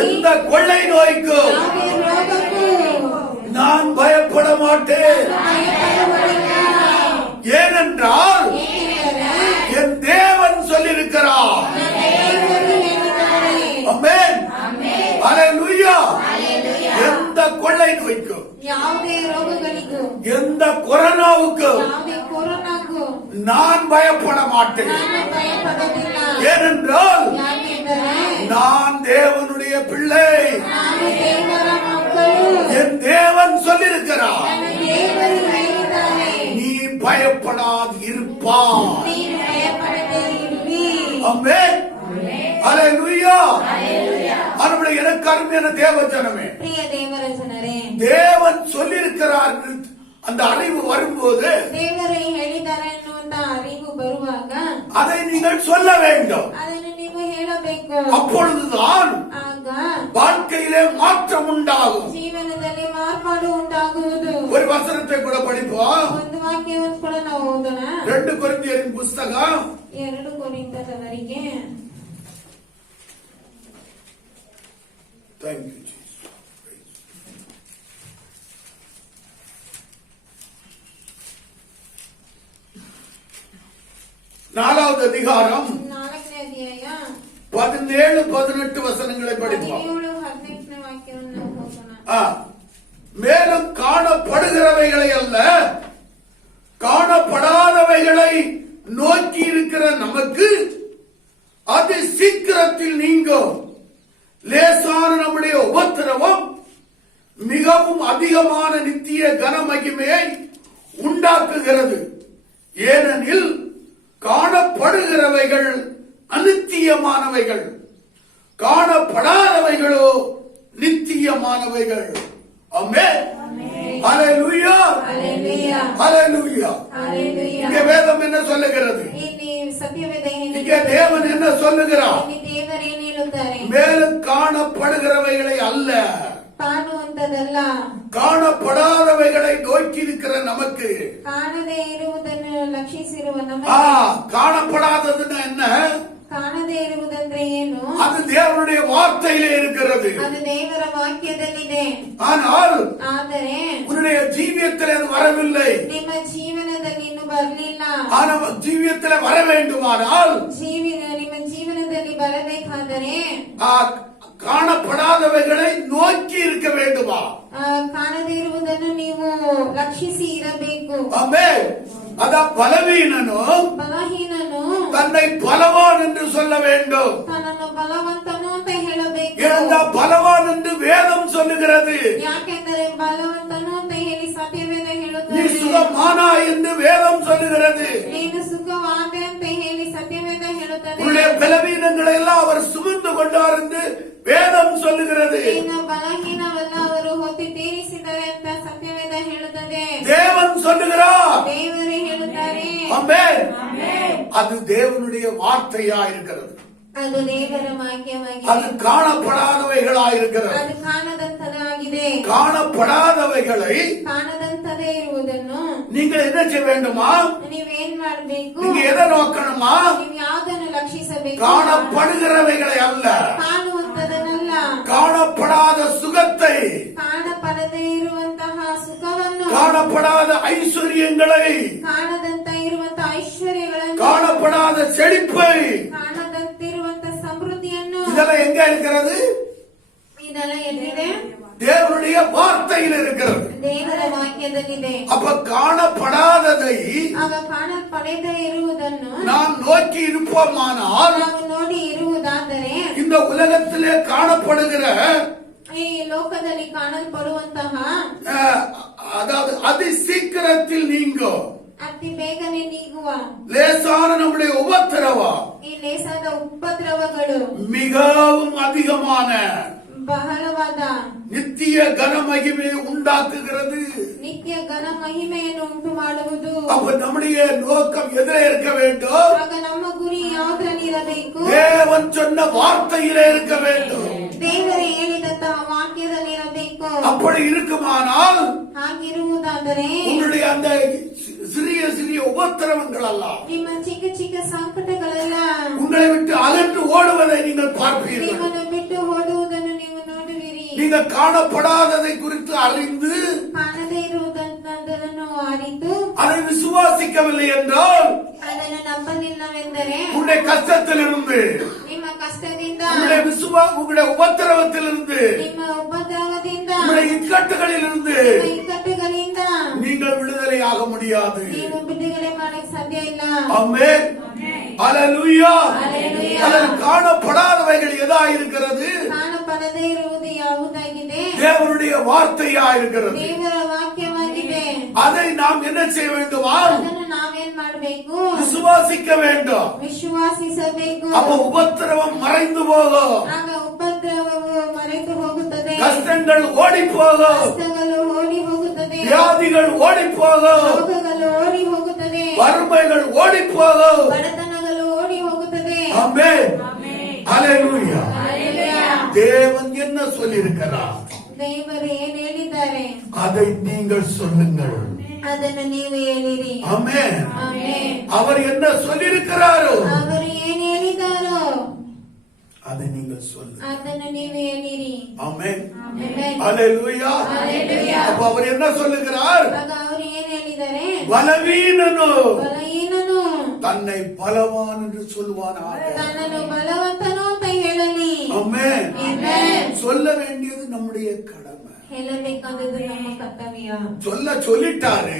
எந்த கொள்ளை நோய்க்கும் ಯಾವುದೇ ರೋಗಕ್ಕೂ நான் பயப்பட மாட்டேன். ಭಯಪಡುವುದಿಲ್ಲ. ஏனென்றால் ಏಕೆಂದರೆ என் தேவன் சொல்லியிருக்கிறார். ದೇವರು ಹೇಳಿದ್ದಾರೆ. ஆமென். ஹல்லேலூயா. எந்த கொள்ளை நோய்க்கும், ಯಾವುದೇ ರೋಗಗಳಿಗೂ, எந்த கொரோனாவுக்கும் ಯಾವುದೇ ಕೊರೋನಾಗೂ நான் பயப்பட மாட்டேன். ನಾನು ಭಯಪಡೋದಿಲ್ಲ. ஏனென்றால் ಯಾಕೆಂದರೆ நான் தேவனுடைய பிள்ளை. ನಾನು ದೇವರ ಮಕ್ಕಳು. என் தேவன் சொல்லியிருக்கிறார். ನನ್ನ ದೇವರು ಹೇಳಿದ್ದಾರೆ, நீ பயப்படாது இருப்பாய். ನೀನು ಭಯಪಡದೇ ಇರುವಿ. ஆமென். ஹல்லேலூயா. அவருடைய எனக்கு அருமையான தேவஜனமே, ಪ್ರಿಯ ದೇವರ ಜನರೇ, தேவன் சொல்லியிருக்கிறார் அந்த அறிவு வரும்போது ದೇವರು ಹೇಳಿದ್ದಾರೆ ಅನ್ನುವಂತ ಅರಿವು ಬರುವಾಗ அதை நீங்கள் சொல்ல வேண்டும். ಅದನ್ನು ನೀವು ಹೇಳಬೇಕು. அப்பொழுதுதான் ಆಗ வாழ்க்கையிலே மாற்றம் உண்டாகும். ಜೀವನದಲ್ಲಿ ಮಾರ್ಪಾಡು ಉಂಟಾಗುವುದು. ஒரு வசனத்தை கூட படிப்போம். ಒಂದು ವಾಕ್ಯವನ್ನು ಕೂಡ ನಾವು ಓದೋಣ. 2 கொரிந்தியரின் புஸ்தகம் 2 ಕೊರಿಂಥದವರಿಗೆ Thank you, Jesus. 4வது அதிகாரம் 4ನೇ ಅಧ್ಯಾಯ 17, 18 வசனங்களை படிப்போம். 17, 18ನೇ ವಾಕ್ಯವನ್ನು ನಾವು ಓದೋಣ. மேலும் காணப்படுகிறவைகளை அல்ல, காணப்படாதவைகளை நோக்கி இருக்கிற நமக்கு அது சீக்கிரத்தில் நீங்கும். லேசான நம்முடைய உபத்திரவம் மிகவும் அதிகமான நித்திய கனமகிமையை உண்டாக்குகிறது. ஏனெனில் காணப்படுகிறவைகள் அநித்தியமானவைகள், காணப்படாதவைகளோ நித்தியமானவைகள். ஆமென். ஹல்லேலூயா. ஹல்லேலூயா. ஹல்லேலூயா. ஹல்லேலூயா. இங்கே வேதம் என்ன சொல்லுகிறது? ಇಲ್ಲಿ ಸತ್ಯವೇದ இங்கே தேவன் என்ன சொல்லுகிறார்? ಇಲ್ಲಿ ದೇವರೇನು ಹೇಳುತ್ತಾರೆ? மேலும் காணப்படுகிறவைகளை அல்ல, ಕಾಣುವಂತದಲ್ಲ, காணப்படாதவைகளை நோக்கி இருக்கிற நமக்கு. ಕಾಣದೇ ಇರುವುದನ್ನು ಲಕ್ಷಿಸಿರುವ ನಮಗೆ. காணப்படாததுன்னா என்ன? ಕಾಣದೇ ಇರುವುದಂದ್ರೆ ಏನು? அது தேவனுடைய வார்த்தையிலே இருக்கிறது. ಅದು ದೇವರ ವಾಕ್ಯದಲ್ಲಿದೆ. ஆனால் ಆದರೆ உன்னுடைய ஜீவியத்தில் அது வரவில்லை. ನಿಮ್ಮ ಜೀವನದಲ್ಲಿ ಇನ್ನು ಬರಲಿಲ್ಲ. ஆனால் ஜீவியத்தில் வர வேண்டுமானால் ನಿಮ್ಮ ಜೀವನದಲ್ಲಿ ಬರಬೇಕಾದರೆ காணப்படாதவைகளை நோக்கி இருக்க வேண்டுமா? ಕಾಣದೇ ಇರುವುದನ್ನು ನೀವು ಲಕ್ಷಿಸಿ ಇರಬೇಕು. ஆமென். அதான் பலவீனனும் ಬಲಹೀನನು தன்னை பலவான் என்று சொல்ல வேண்டும். ತನ್ನನ್ನು ಬಲವಂತನು ಅಂತ ಹೇಳಬೇಕು. ஏனென்றால் பலவான் என்று வேதம் சொல்லுகிறது. ಯಾಕೆಂದರೆ ಬಲವಂತನು ಅಂತ ಹೇಳಿ ಸತ್ಯವೇದ நீ ಹೇಳುತ್ತದೆ. சுகமானா என்று வேதம் சொல்லுகிறது. ನೀನು ಸುಖವಾದ ಅಂತ ಹೇಳಿ ಸತ್ಯವೇದ ಹೇಳುತ್ತದೆ. உன்னுடைய பலவீனங்களை எல்லாம் அவர் சுமந்து கொண்டார் என்று வேதம் சொல்லுகிறது. ನಿನ್ನ ಬಲಹೀನವಲ್ಲ ಅವರು ಹೊತ್ತಿ ತೀರಿಸಿದ್ದಾರೆ ಅಂತ ಸತ್ಯವೇದ ಹೇಳುತ್ತದೆ. தேவன் சொல்லுகிறார். ದೇವರೇ ಹೇಳುತ್ತಾರೆ. ஆமென். அது தேவனுடைய வார்த்தையா இருக்கிறது. ಅದು ದೇವರ ವಾಕ್ಯವಾಗಿದೆ. அது காணப்படாதவைகளா இருக்கிறது. ಅದು ಕಾಣದಂತದಾಗಿದೆ. காணப்படாதவைகளை ಕಾಣದಂತದೇ ಇರುವುದನ್ನು நீங்கள் என்ன செய்ய வேண்டுமா? ನೀವೇನ್ ಮಾಡಬೇಕು? நீங்க எதை நோக்கணுமா? ನೀವು ಯಾವುದನ್ನು ಲಕ್ಷಿಸಬೇಕು? காணப்படுகிறவைகளை அல்ல, ಕಾಣುವಂತದನ್ನಲ್ಲ, காணப்படாத சுகத்தை, ಕಾಣಪಡದೇ ಇರುವಂತಹ ಸುಖವನ್ನು, காணப்படாத ஐஸ்வர்யங்களை, ಕಾಣದಂತ ಇರುವಂತಹ ಐಶ್ವರ್ಯಗಳನ್ನು, காணப்படாத செழிப்பை, ಕಾಣದಂತಿರುವಂತ ಸಮೃದ್ಧಿಯನ್ನು, இதெல்லாம் எங்க இருக்கிறது? ಇದೆಲ್ಲ ಎಲ್ಲಿದೆ? தேவனுடைய வார்த்தையில் இருக்கிறது. ದೇವರ ವಾಕ್ಯದಲ್ಲಿದೆ. அப்ப காணப்படாததை ಆಗ ಕಾಣಲ್ಪಡದೇ ಇರುವುದನ್ನು நாம் நோக்கி இருப்போமானால் ನಾವು ನೋಡಿ ಇರುವುದಾದರೆ, இந்த உலகத்திலே காணப்படுகிற ಈ ಲೋಕದಲ್ಲಿ ಕಾಣಲ್ಪಡುವಂತಹ அதாவது அதி சீக்கிரத்தில் நீங்கும் ಅತಿ ಬೇಗನೆ ನೀಗುವ லேசான நம்முடைய உபத்திரவம் ಈ ಲೇಸಾದ ಉಪದ್ರವಗಳು மிகவும் அதிகமான ಬಹಳವಾದ நித்திய கன மகிமையை உண்டாக்குகிறது. ನಿತ್ಯ ಘನ ಮಹಿಮೆಯನ್ನು ಉಂಟು ಮಾಡುವುದು. அப்ப நம்முடைய நோக்கம் எதிரே இருக்க வேண்டும்? ಆಗ ನಮ್ಮ ಗುರಿ ಯಾವುದರಲ್ಲಿ ಇರಬೇಕು? தேவன் சொன்ன வார்த்தையிலே இருக்க வேண்டும். ದೇವರು ಹೇಳಿದಂತಹ ವಾಕ್ಯದಲ್ಲಿ ಇರಬೇಕು. அப்படி இருக்குமானால் ಹಾಗಿರುವುದಾದರೆ உங்களுடைய அந்த சிறிய சிறிய உபத்திரவங்கள் எல்லாம் ನಿಮ್ಮ ಚಿಕ್ಕ ಚಿಕ್ಕ ಸಂಕಟಗಳೆಲ್ಲ உங்களை விட்டு அகன்று ஓடுவதை நீங்கள் பார்ப்பீர்கள். ನಿಮ್ಮನ್ನು ಬಿಟ್ಟು ಓಡುವುದನ್ನು ನೀವು ನೋಡುವಿರಿ. நீங்கள் காணப்படாததை குறித்து அறிந்து ಕಾಣದೇ ಇರುವುದನ್ನು ಅರಿತು அதை விசுவாசிக்கவில்லை என்றால் ಅದನ್ನು ನಂಬಲಿಲ್ಲವೆಂದರೆ உங்களுடைய கஷ்டத்திலிருந்து, ನಿಮ್ಮ ಕಷ್ಟದಿಂದ, உங்களுடைய உபத்திரவத்திலிருந்து, ನಿಮ್ಮ ಉಪದ್ರವದಿಂದ, உங்களுடைய இக்கட்டுகளிலிருந்து ನಿಮ್ಮ ಇಕ್ಕಟ್ಟುಗಳಿಂದ நீங்கள் விடுதலையாக முடியாது. ನೀವು ಬಿಡುಗಡೆ ಮಾಡಕ್ ಸಾಧ್ಯ ಇಲ್ಲ. ஆமென். அல்லேலூயா. அல்லேலூயா. அதில் காணப்படாதவைகள் எதா இருக்கிறது? ಕಾಣಪಡದೇ ಇರುವುದು ಯಾವುದಾಗಿದೆ? தேவனுடைய வார்த்தையா இருக்கிறது. ದೇವರ ವಾಕ್ಯವಾಗಿದೆ. அதை நாம் என்ன செய்ய வேண்டுமா? ಅದನ್ನು ನಾವೇನ್ ಮಾಡಬೇಕು? விசுவாசிக்க வேண்டும். ವಿಶ್ವಾಸಿಸಬೇಕು. அப்ப உபத்திரவம் மறைந்து போகும், ಆಗ ಉಪದ್ರವವು ಮರೆತು ಹೋಗುತ್ತದೆ, கஷ்டங்கள் ஓடி போகும், ಕಷ್ಟಗಳು ಓಡಿ ಹೋಗುತ್ತದೆ, வியாதிகள் ஓடி போகும், ರೋಗಗಳು ಓಡಿ ಹೋಗುತ್ತದೆ, வறுமைகள் ஓடி போகும். ಬಡತನಗಳು ಓಡಿ ಹೋಗುತ್ತದೆ. ஆமென். அல்லேலூயா. ಹಲ್ಲೆಲೂಯಾ. தேவன் என்ன சொல்லியிருக்கிறார்? ದೇವರು ಏನ್ ಹೇಳಿದ್ದಾರೆ அதை நீங்கள் சொல்லுங்கள். ಅದನ್ನು ನೀವು ಹೇಳಿರಿ. ஆமென். ಆಮೆನ್. அவர் என்ன சொல்லியிருக்கிறாரோ ಅವರು ಏನ್ ಹೇಳಿದಾರೋ அதை நீங்கள் சொல்லுங்கள். ಅದನ್ನು ನೀವು ಹೇಳಿರಿ. ஆமென். ಆಮೆನ್. அல்லேலூயா. ಹಲ್ಲೆಲೂಯಾ. அப்ப அவர் என்ன சொல்லுகிறார்? ಆಗ ಅವರು ಏನ್ ಹೇಳಿದ್ದಾರೆ? பலவீனனோ ಬಲಹೀನನು தன்னை பலவான் என்று சொல்வானாக. ತನ್ನನ್ನು ಬಲವಂತನು ಅಂತ ಹೇಳಲಿ. ஆமென். ಆಮೆನ್. சொல்ல வேண்டியது நம்முடைய கடமை. ಹೇಳಬೇಕಾದದ್ದು ನಮ್ಮ ಕರ್ತವ್ಯ. சொல்லிட்டாரு,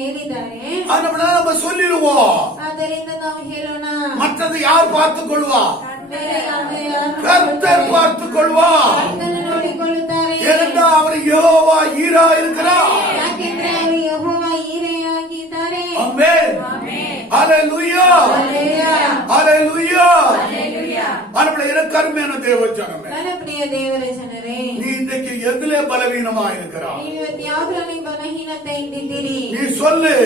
ಹೇಳಿದ್ದಾರೆ, நம்மளால நம்ம சொல்லிடுவோம். ಆದ್ದರಿಂದ ನಾವು ಹೇಳೋಣ. மற்றது யார் பார்த்துக் கொள்வா? ಬೇರೆ ಯಾರು கர்த்தர் பார்த்துக் கொள்வா. ಕರ್ತನು ನೋಡಿಕೊಳ್ಳುತ್ತಾರೆ. ஏனென்றா அவர் யெகோவா ஈரா இருக்கிறார். ಯಾಕೆಂದ್ರೆ ಅವರು ಯೆಹೋವ ಈರೆಯಾಗಿದ್ದಾರೆ. ஆமென். அல்லேலூயா. ಹಲ್ಲೆಲೂಯಾ. அல்லேலூயா. நம்முடைய கருமையான தேவ ஜனமே, ನನ್ನ ಪ್ರಿಯ ದೇವರ ಜನರೇ, நீ இன்றைக்கு எதிலே பலவீனமா இருக்கிறாய்? ನೀವು ಇವತ್ತು ಯಾವ್ದ್ರಲ್ಲಿ ಬಲಹೀನತೆ ಇದ್ದಿದ್ದೀರಿ? நீ சொல்லு,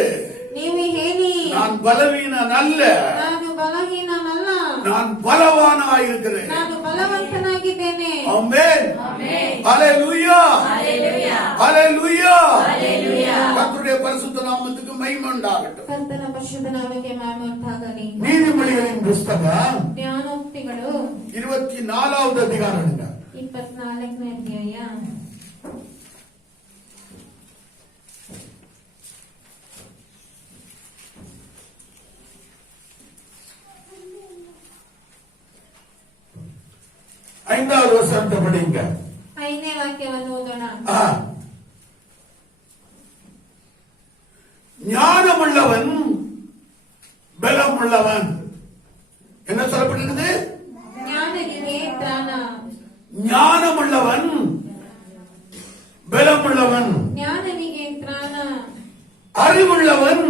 ನೀವು ಹೇಳಿ, நான் பலவீனன் அல்ல, ನಾನು ಬಲಹೀನನಲ್ಲ, நான் பலவானா இருக்கிறேன். ನಾನು ಬಲವಂತನಾಗಿದ್ದೇನೆ. ஆமென். அல்லேலூயா. அல்லேலூயா. கர்த்தருடைய பரிசுத்த நாமத்துக்கு மகிமை உண்டாகட்டும். ಕರ್ತನ ಪರಿಶುದ್ಧ ನಾಮಕ್ಕೆ ಮಹಿಮೆ ಉಂಟಾಗಲಿ. நீதிமொழிகளின் புஸ்தகம் ಜ್ಞಾನೋಕ್ತಿಗಳು 24வது அதிகாரம். 24ನೇ ಅಧ್ಯಾಯ. ஐந்தாவது வசனத்தை படிங்க. 5ನೇ ವಾಕ್ಯವನ್ನು ಓದೋಣ. ஞானமுள்ளவன் பலம் உள்ளவன். என்ன சொல்லப்பட்டிருக்குது? ಜ್ಞಾನಿಗೆ ತ್ರಾಣ. ஞானமுள்ளவன் பலம் உள்ளவன். ಜ್ಞಾನಿಗೆ ತ್ರಾಣ. அறிவுள்ளவன்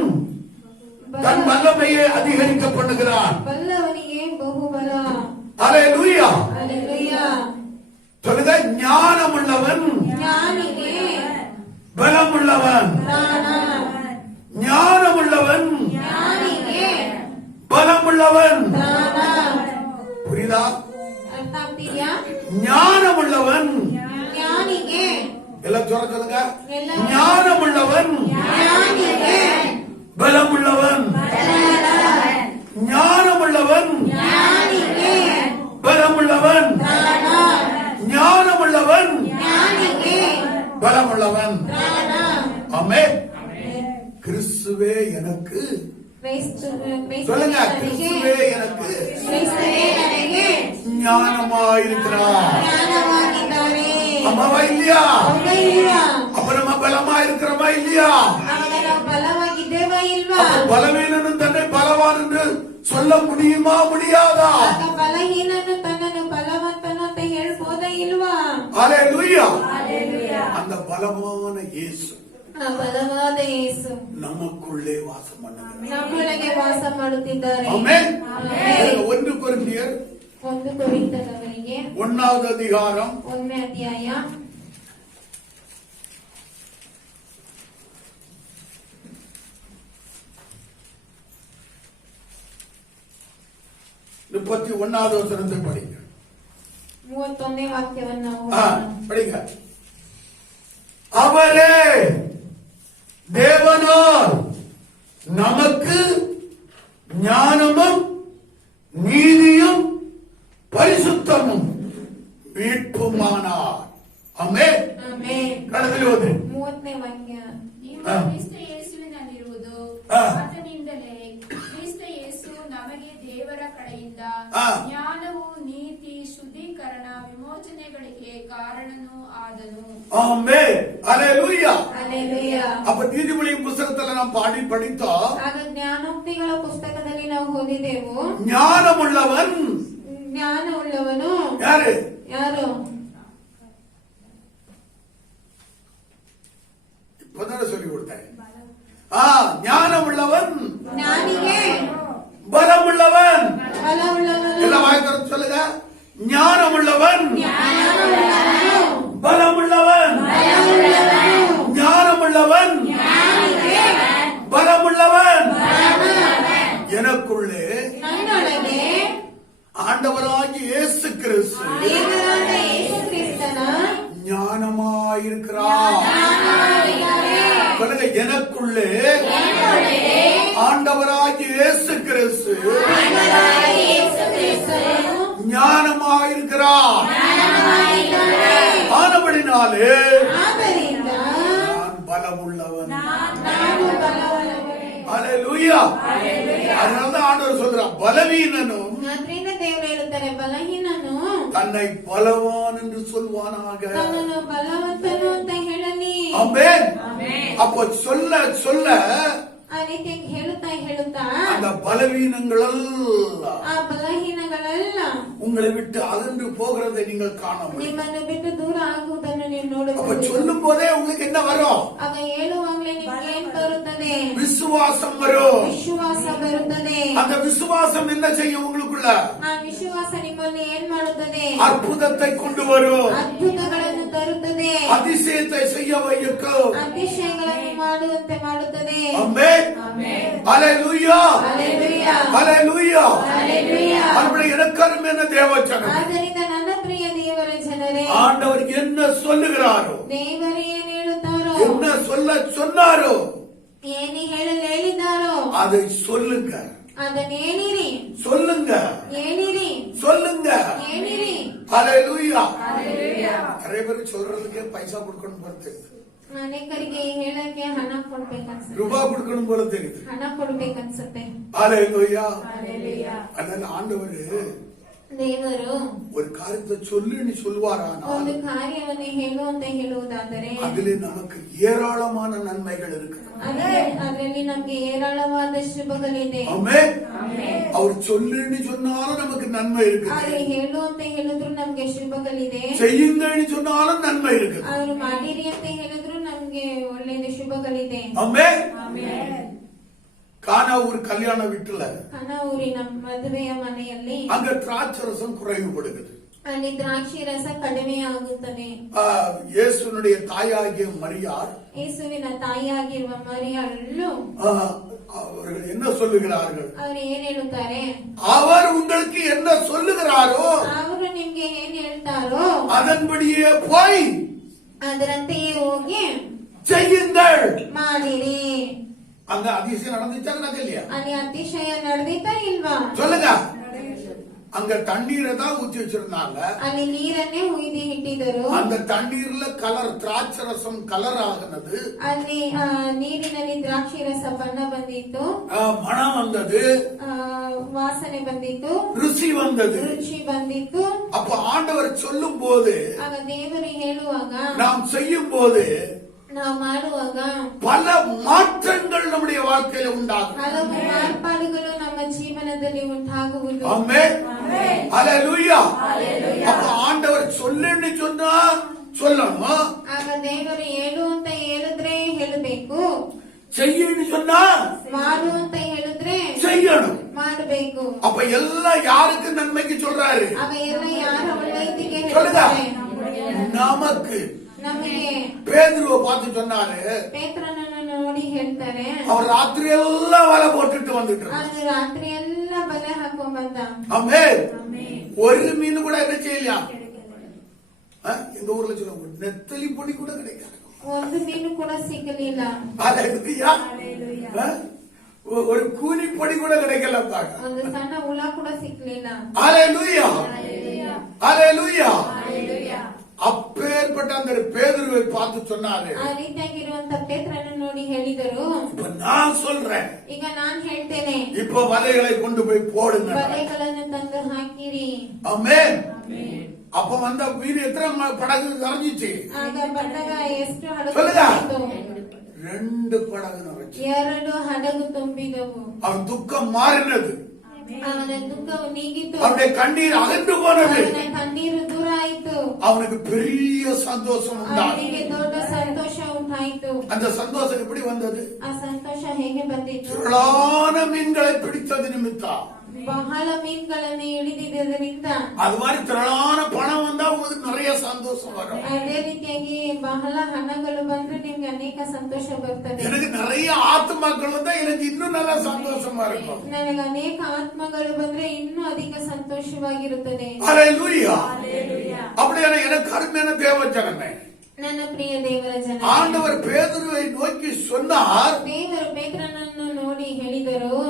தன் வல்லமையை அதிகரிக்க பண்ணுகிறான். ಬಲ್ಲವನಿಗೆ ಬಹುಬಲ. அல்லேலூயா. ಹಲ್ಲೆಲೂಯಾ. சொல்லுங்க, ஞானமுள்ளவன் ಜ್ಞಾನಿಗೆ பலமுள்ளவன். ತ್ರಾಣ. ஞானமுள்ளவன் ಜ್ಞಾನಿಗೆ பலமுள்ளவன். ತ್ರಾಣ. புரியுதா? ಅರ್ಥ ಆಗ್ತಿದ್ಯಾ? ஞானமுள்ளவன். ಜ್ಞಾನಿಗೆ எல்லாம் சொல்லுங்க. ಎಲ್ಲ ஞானமுள்ளவன் ಜ್ಞಾನಿಗೆ பலமுள்ளவன். ஞானமுள்ளவன் ಜ್ಞಾನಿಗೆ பலமுள்ளவன். ತ್ರಾಣ. ஞானமுள்ளவன் ಜ್ಞಾನಿಗೆ பலமுள்ளவன். ತ್ರಾಣ. ஆமென். கிறிஸ்துவே எனக்கு சொல்லுங்க, ನನಗೆ கிறிஸ்துவே எனக்கு ಕ್ರಿಸ್ತನೇ ನನಗೆ ஞானமாயிருக்கிறார். ಜ್ಞಾನವಾಗಿದ್ದಾರೆ. அம்மாவா இல்லையா? ಹೌದಾ ಇಲ್ವಾ? அப்ப நம்ம பலமா இருக்கிறோமா இல்லையா? ಆಗ ನಾವು ಬಲವಾಗಿದ್ದೇವಾ ಇಲ್ವಾ? அப்ப பலவீனனும் தன்னை பலவான் என்று சொல்ல முடியுமா முடியாதா? ಆಗ ಬಲಹೀನನು ತನ್ನನ್ನು ಬಲವಂತನು ಅಂತ ಹೇಳ್ಬೋದಾ ಇಲ್ವಾ? ஹல்லேலூயா. அந்த பலமான இயேசு ಆ ಬಲವಾದ ಯೇಸು நமக்குள்ளே வாசம் பண்ணுகிறார். ನಮ್ಮೊಳಗೆ ವಾಸ ಮಾಡುತ್ತಿದ್ದಾರೆ. ஆமென். ಆಮೆನ್. 1 கொரிந்தியர் 1 ಕೊರಿಂಥದವರಿಗೆ 1வது அதிகாரம் 1ನೇ ಅಧ್ಯಾಯ 31வது வசனத்தை படிங்க. 31ನೇ ವಾಕ್ಯವನ್ನು ನಾವು படிங்க. அவரே தேவனால் நமக்கு ஞானமும் நீதியும் பரிசுத்தமும் மீட்புமானார். ஆமென். ಆಮೆನ್. ಕಳೆದಲ್ಲಿ ಓದಿ. 30ನೇ ವಾಕ್ಯ. ನೀವು ಹಾ. ಕ್ರಿಸ್ತ ಯೇಸುವಿನಲ್ಲಿರುವುದು ಹಾ. ಆತನಿಂದಲೇ ಕ್ರಿಸ್ತ ಯೇಸು ನಮಗೆ ದೇವರ ಕಡೆಯಿಂದ ಹಾ. ಜ್ಞಾನವು ನೀತಿ ಶುದ್ಧೀಕರಣ ವಿಮೋಚನೆಗಳಿಗೆ ಕಾರಣನೂ ಆದನು. ஆமென். ஹல்லேலூயா. ಹಲ್ಲೆಲೂಯಾ. அப்ப நீதிமொழியின் புத்தகத்துல நாம் பாடி படித்தோம். ಆಗ ಜ್ಞಾನೋಕ್ತಿಗಳ ಪುಸ್ತಕದಲ್ಲಿ ನಾವು ಓದಿದೆವು, ஞானமுள்ளவன் ಜ್ಞಾನವುಳ್ಳವನು யாரு? ಯಾರು? இப்பதானே சொல்லி கொடுத்தேன். ஞானமுள்ளவன், ಜ್ಞಾನಿಗೆ பலமுள்ளவன். ಬಲವುಳ್ಳವನು. எல்லாம் வாய்க்கறது சொல்லுங்க. ஞானமுள்ளவன், ಜ್ಞಾನವುಳ್ಳವನು. பலமுள்ளவன். ஞானமுள்ளவன், பலமுள்ளவன். எனக்குள்ளே ನನ್ನೊಳಗೆ ஆண்டவராகிய இயேசு கிறிஸ்து ದೇವರಾದ ಯೇಸು ಕ್ರಿಸ್ತನ ஞானமாயிருக்கிறார். சொல்லுங்க, எனக்குள்ளே ஆண்டவராகிய இயேசு கிறிஸ்து ಯೇಸು ಕ್ರಿಸ್ತನು ஞானமாயிருக்கிறார். ஆனபடினாலே ಆದ್ದರಿಂದ நான் பலமுள்ளவன். ನಾನು ಬಲವುಳ್ಳವನು. ஹல்லேலூயா. அதனாலதான் ஆண்டவர் சொல்றார், பலவீனனும் ಆದ್ರಿಂದ ದೇವರು ಹೇಳುತ್ತಾರೆ, ಬಲಹೀನನು தன்னை பலவான் என்று சொல்வானாக. ತನ್ನನ್ನು ಬಲವಂತನು ಅಂತ ಹೇಳಲಿ. ஆமென். அப்போ சொல்ல சொல்ல ಆ ರೀತಿಯಾಗಿ ಹೇಳುತ್ತಾ அந்த பலவீனங்கள் எல்லாம் ಆ ಬಲಹೀನಗಳೆಲ್ಲ உங்களை விட்டு அகன்று போகிறதை நீங்கள் காண முடியும். ನಿಮ್ಮನ್ನು ಬಿಟ್ಟು ದೂರ ಆಗುವುದನ್ನು ನೀವು அப்ப ನೋಡಬಹುದು. சொல்லும் போதே உங்களுக்கு என்ன வரும்? ಆಗ ಹೇಳುವಾಗಲೇ ನಿಮಗೆ ಏನ್ ಬರುತ್ತದೆ? விசுவாசம் வரும். ವಿಶ್ವಾಸ ಬರುತ್ತದೆ. அந்த விசுவாசம் என்ன செய்யும் உங்களுக்குள்ள? ಆ ವಿಶ್ವಾಸ ನಿಮ್ಮನ್ನು ಏನ್ ಮಾಡುತ್ತದೆ? அற்புதத்தை கொண்டு வரும். ಅದ್ಭುತಗಳನ್ನು ತರುತ್ತದೆ. அதிசயத்தை செய்ய வைக்கும். ಅತಿಶಯಗಳನ್ನು ಮಾಡುವಂತೆ ಮಾಡುತ್ತದೆ. ஆமென். ஹல்லேலூயா. ಹಲ್ಲೆಲೂಯಾ. ஹல்லேலூயா. ಹಲ್ಲೆಲೂಯಾ. அப்படி எனக்கு அருமையான தேவச்சனம். ಆದ್ದರಿಂದ ನನ್ನ ಪ್ರಿಯ ದೇವರ ಜನರೇ, ஆண்டவர் என்ன சொல்லுகிறாரோ, ದೇವರು ಏನ್ ಹೇಳುತ್ತಾರೋ, என்ன சொல்ல சொன்னாரோ ಏನು ಹೇಳಲು ಹೇಳಿದ್ದಾರೋ அதை சொல்லுங்க. ಅದನ್ನ ಹೇಳಿರಿ. சொல்லுங்க. ಹೇಳಿರಿ. சொல்லுங்க. ಹೇಳಿರಿ. ஹல்லேலூயா. நிறைய பேர் சொல்றதுக்கே பைசா கொடுக்கணும் போல தெரியுது. ಅನೇಕರಿಗೆ ಹೇಳಕ್ಕೆ ಹಣ ಕೊಡ್ಬೇಕನ್ಸುತ್ತೆ. ரூபா கொடுக்கணும் போல தெரியுது. ಹಣ ಕೊಡ್ಬೇಕನ್ಸುತ್ತೆ. ஹல்லேலூயா. அதனால ஆண்டவர் ದೇವರು ஒரு காரியத்தை சொல்லுன்னு சொல்லுவாரானால் ಒಂದು ಕಾರ್ಯವನ್ನು ಹೇಳು ಅಂತ ಹೇಳುವುದಾದರೆ அதிலே நமக்கு ஏராளமான நன்மைகள் இருக்கு. ಅದರಲ್ಲಿ ನಮ್ಗೆ ಏರಾಳವಾದ ಶುಭಗಳಿದೆ. ஆமென். அவர் சொல்லுன்னு சொன்னாலும் நமக்கு நன்மை இருக்கு. ಆದ್ರೆ ಹೇಳು ಅಂತ ಹೇಳಿದ್ರು ನಮ್ಗೆ ಶುಭಗಳಿದೆ. செய்யுங்கன்னு சொன்னாலும் நன்மை இருக்கு. ಅವರು ಮಾಡಿರಿ ಅಂತ ಹೇಳಿದ್ರು ನಮ್ಗೆ ಒಳ್ಳೆಯದು ಶುಭಗಳಿದೆ. ஆமென். கானா ஒரு கல்யாண வீட்டுல ಹಣ ಊರಿನ ಮದುವೆಯ ಮನೆಯಲ್ಲಿ அங்க திராட்சரசம் குறைவுபடுகிறது. ಅಲ್ಲಿ ದ್ರಾಕ್ಷಿ ರಸ ಕಡಿಮೆ ಆಗುತ್ತದೆ. இயேசுனுடைய தாயாகிய மரியாள் ಯೇಸುವಿನ ತಾಯಿಯಾಗಿರುವ ಮರಿಯಳು அவர்கள் என்ன சொல்லுகிறார்கள்? ಅವರು ಏನ್ ಹೇಳುತ್ತಾರೆ? அவர் உங்களுக்கு என்ன சொல்லுகிறாரோ ಅವರು ನಿಮ್ಗೆ ಏನ್ ಹೇಳ್ತಾರೋ அதன்படியே போய் ಅದರಂತೆಯೇ ಹೋಗಿ செய்யுங்கள். ಮಾಡಿರಿ. அங்க அதிசயம் நடந்துச்சா இல்லையா? ಅಲ್ಲಿ ಅತಿಶಯ ನಡೆದಿತ್ತ ಇಲ್ವಾ? சொல்லுங்க. அங்க தண்ணீரை தான் ஊத்தி வச்சிருந்தாங்க. ಅಲ್ಲಿ ನೀರನ್ನೇ ಹುಯ್ದು ಇಟ್ಟಿದ್ದರು. அந்த தண்ணீர்ல கலர் திராட்சை ரசம் கலர் ஆகினது. ಅಲ್ಲಿ ನೀರಿನಲ್ಲಿ ದ್ರಾಕ್ಷಿ ರಸ ಬಣ್ಣ ಬಂದಿತ್ತು, மனம் வந்தது, ವಾಸನೆ ಬಂದಿತ್ತು, ருசி வந்தது. ರುಚಿ ಬಂದಿತ್ತು. அப்ப ஆண்டவர் சொல்லும் போது, ಆಗ ದೇವರು ಹೇಳುವಾಗ, நாம் செய்யும் போது ನಾವು ಮಾಡುವಾಗ பல மாற்றங்கள் நம்முடைய வாழ்க்கையில உண்டாகும். ಹಲವು ಮಾರ್ಪಾಡುಗಳು ನಮ್ಮ ಜೀವನದಲ್ಲಿ ಉಂಟಾಗುವುದು. ஆமென். ஹல்லேலூயா. அப்ப ஆண்டவர் சொல்லுன்னு சொன்னா சொல்லணும். ಆಗ ದೇವರು ಹೇಳು ಅಂತ ಹೇಳಿದ್ರೆ ಹೇಳಬೇಕು, செய்யுன்னு சொன்னா ಮಾಡು ಅಂತ ಹೇಳಿದ್ರೆ செய்யணும். ಮಾಡಬೇಕು. அப்ப எல்லாம் யாருக்கு நன்மைக்கு சொல்றாரு? ಆಗ ಎಲ್ಲ ಯಾರ ಒಳ್ಳೆಯದಿಗೆ சொல்லுங்க. ಹೇಳ್ತಾರೆ? நமக்கு. ನಮಗೆ. பேதுருவை பார்த்து சொன்னாரு, ಪೇತ್ರನನ್ನು ನೋಡಿ ಹೇಳ್ತಾರೆ, அவர் ராத்திரி எல்லாம் வலை போட்டுட்டு வந்துட்டு ಅವನು ರಾತ್ರಿ ಎಲ್ಲ ಬಲೆ ಹಾಕೊಂಡ್ ಬಂದ. ஆமென். ஒரு மீன் கூட என்ன செய்யலையா? எங்க ஊர்ல சொல்லுவாங்க, நெத்தலி பொடி கூட கிடைக்காது. ಒಂದು ಮೀನು ಕೂಡ ಸಿಗಲಿಲ್ಲ. ஹல்லேலூயா. ஒரு கூலி பொடி கூட கிடைக்கல. ಒಂದು ಸಣ್ಣ ಹುಳ ಕೂಡ ಸಿಗ್ಲಿಲ್ಲ. ஹல்லேலூயா. ஹல்லேலூயா. அப்பேற்பட்ட அந்த பேதுருவை பார்த்து சொன்னாரு, ಆ ರೀತಿಯಾಗಿರುವಂತ ಪೇತ್ರನನ್ನು ನೋಡಿ ಹೇಳಿದರು, இப்ப நான் சொல்றேன், ಈಗ ನಾನ್ ಹೇಳ್ತೇನೆ, இப்ப வலைகளை கொண்டு போய் போடுங்க. ಬಲೆಗಳನ್ನು ತಂದು ಹಾಕಿರಿ. ஆமென். அப்ப வந்த மீன் எத்தனை படகு நிறைஞ்சிச்சு? ಆಗ ಬಂದಾಗ ಎಷ್ಟು ಹಡಗು சொல்லுங்க. ತುಂಬಿತು? 2 படகு நிறைஞ்சி. 2 ಹಡಗು ತುಂಬಿದವು. அவன் துக்கம் மாறினது, ಅವನ ದುಃಖವು ನೀಗಿತು, அவனுடைய கண்ணீர் அகன்று போனது, ಅವನ ಕಣ್ಣೀರು ದೂರ ಆಯಿತು, அவனுக்கு பெரிய சந்தோஷம் உண்டானது. ಅವನಿಗೆ ದೊಡ್ಡ ಸಂತೋಷ ಉಂಟಾಯಿತು. அந்த சந்தோஷம் எப்படி வந்தது? ಆ ಸಂತೋಷ ಹೇಗೆ ಬಂದಿತು? திரளான மீன்களை பிடித்தது நிமித்தம். ಬಹಳ ಮೀನುಗಳನ್ನು ಹಿಡಿದಿದ್ದರಿಂದ. அது மாதிரி திரளான பணம் வந்தா உங்களுக்கு நிறைய சந்தோஷம் வரும். ಅದೇ ರೀತಿಯಾಗಿ ಬಹಳ ಹಣಗಳು ಬಂದ್ರೆ ನಿಮ್ಗೆ ಅನೇಕ ಸಂತೋಷ ಬರ್ತದೆ. எனக்கு நிறைய ஆத்மாக்கள் வந்தா எனக்கு இன்னும் நல்லா சந்தோஷமா இருக்கும். ನನಗೆ ಅನೇಕ ಆತ್ಮಗಳು ಬಂದ್ರೆ ಇನ್ನೂ ಅಧಿಕ ಸಂತೋಷವಾಗಿರುತ್ತದೆ. ஹல்லேலூயா. அப்படியான எனக்கு அருமையான தேவ ஜனமே, ನನ್ನ ಪ್ರಿಯ ದೇವರ ಜನ, ஆண்டவர் பேதுருவை நோக்கி சொன்னார், ದೇವರು ಪೇತ್ರನನ್ನು ನೋಡಿ ಹೇಳಿದರು,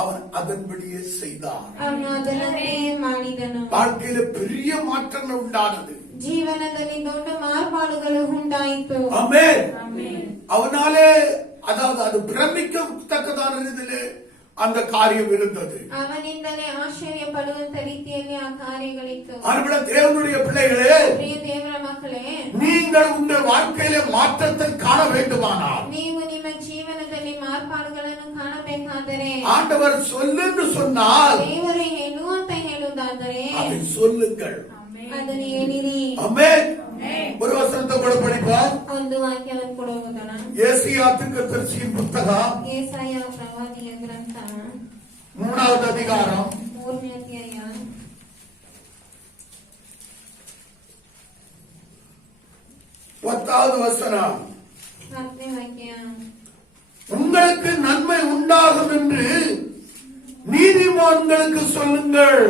அவன் அதன்படியே செய்தார். ಅವನು ಅದನ್ನೇ ಮಾಡಿದನು. வாழ்க்கையில பெரிய மாற்றங்கள் உண்டானது. ಜೀವನದಲ್ಲಿ ದೊಡ್ಡ ಮಾರ್ಪಾಡುಗಳು ಉಂಟಾಯಿತು. ஆமென். அவனாலே, அதாவது அது பிரமிக்கத்தக்கதான இதிலே அந்த காரியம் இருந்தது. ಅವನಿಂದಲೇ ಆಶ್ಚರ್ಯ ಪಡುವಂತ ರೀತಿಯಲ್ಲಿ ಆ ಕಾರ್ಯಗಳಿತ್ತು. அன்புள்ள தேவனுடைய பிள்ளைகளே, ಪ್ರಿಯ ದೇವರ ಮಕ್ಕಳೇ, நீங்கள் உங்கள் வாழ்க்கையில மாற்றத்தை காண வேண்டுமானால், ನೀವು ನಿಮ್ಮ ಜೀವನದಲ್ಲಿ ಮಾರ್ಪಾಡುಗಳನ್ನು ಕಾಣಬೇಕಾದರೆ, ஆண்டவர் சொல்லுன்னு சொன்னால் ದೇವರು ಹೇಳು ಅಂತ ಹೇಳುವುದಾದರೆ அதை சொல்லுங்கள். ಅದನ್ನು ಹೇಳಿರಿ. ஆமென். ஒரு வசனத்தை கூட படிப்போம். ಒಂದು ವಾಕ್ಯವನ್ನು ಕೊಡುವುದನ ஏசாயா தீர்க்கதரிசியின் புத்தகம் ಏಸಾಯ ಪ್ರವಾದಿಯ ಗ್ರಂಥ 3வது அதிகாரம் 3ನೇ ಅಧ್ಯಾಯ 10வது வசனம். 10ನೇ ವಾಕ್ಯ. உங்களுக்கு நன்மை உண்டாகும் என்று நீதிமான்களுக்கு சொல்லுங்கள்.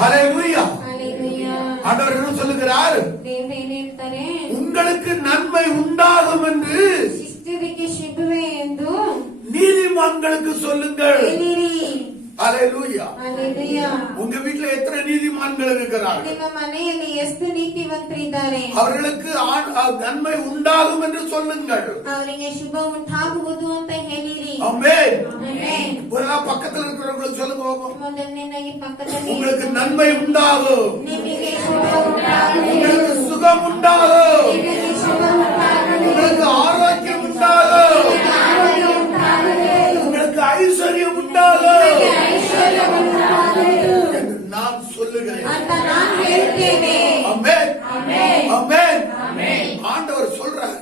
ஹல்லேலூயா. ಹಲ್ಲೆಲೂಯಾ. ஆண்டவர் என்ன சொல்லுகிறார்? ದೇವರು ಏನ್ ಹೇಳ್ತಾರೆ? உங்களுக்கு நன்மை உண்டாகும் என்று ಶಿಷ್ಟರಿಗೆ ಶುಭವೇ ಎಂದು நீதிமான்களுக்கு சொல்லுங்கள். ಹೇಳಿರಿ. ஹல்லேலூயா. ಹಲ್ಲೆಲೂಯಾ. உங்க வீட்டுல எத்தனை நீதிமான்கள் இருக்கிறார்கள்? ನಿಮ್ಮ ಮನೆಯಲ್ಲಿ ಎಷ್ಟು ನೀತಿವಂತರಿದ್ದಾರೆ? அவர்களுக்கு நன்மை உண்டாகும் என்று சொல்லுங்கள். ಅವರಿಗೆ ಶುಭ ಉಂಟಾಗುವುದು ಅಂತ ಹೇಳಿರಿ. ஆமென். ಆಮೆನ್. ஒரு பக்கத்துல இருக்கிறவங்களுக்கு சொல்லுங்க பாப்போம். ಮೊದಲನೇದಾಗಿ ಪಕ್ಕದಲ್ಲಿ உங்களுக்கு நன்மை உண்டாகும், ನಿಮಗೆ ಶುಭ ಉಂಟಾಗಲಿ, உங்களுக்கு சுகம் உண்டாகும், ನಿಮಗೆ ಶುಭ ಉಂಟಾಗಲಿ, உங்களுக்கு ஆரோக்கியம் உண்டாகும், ಆರೋಗ್ಯ ಉಂಟಾಗಲಿ, உங்களுக்கு ஐஸ்வர்யம் உண்டாகும் ಐಶ್ವರ್ಯ ಉಂಟಾಗಲಿ என்று நான் சொல்லுகிறேன். ಅಂತ ನಾನು ಹೇಳ್ತೇನೆ. ஆமென். ಆಮೆನ್. ஆமென். ஆண்டவர் சொல்றாரு,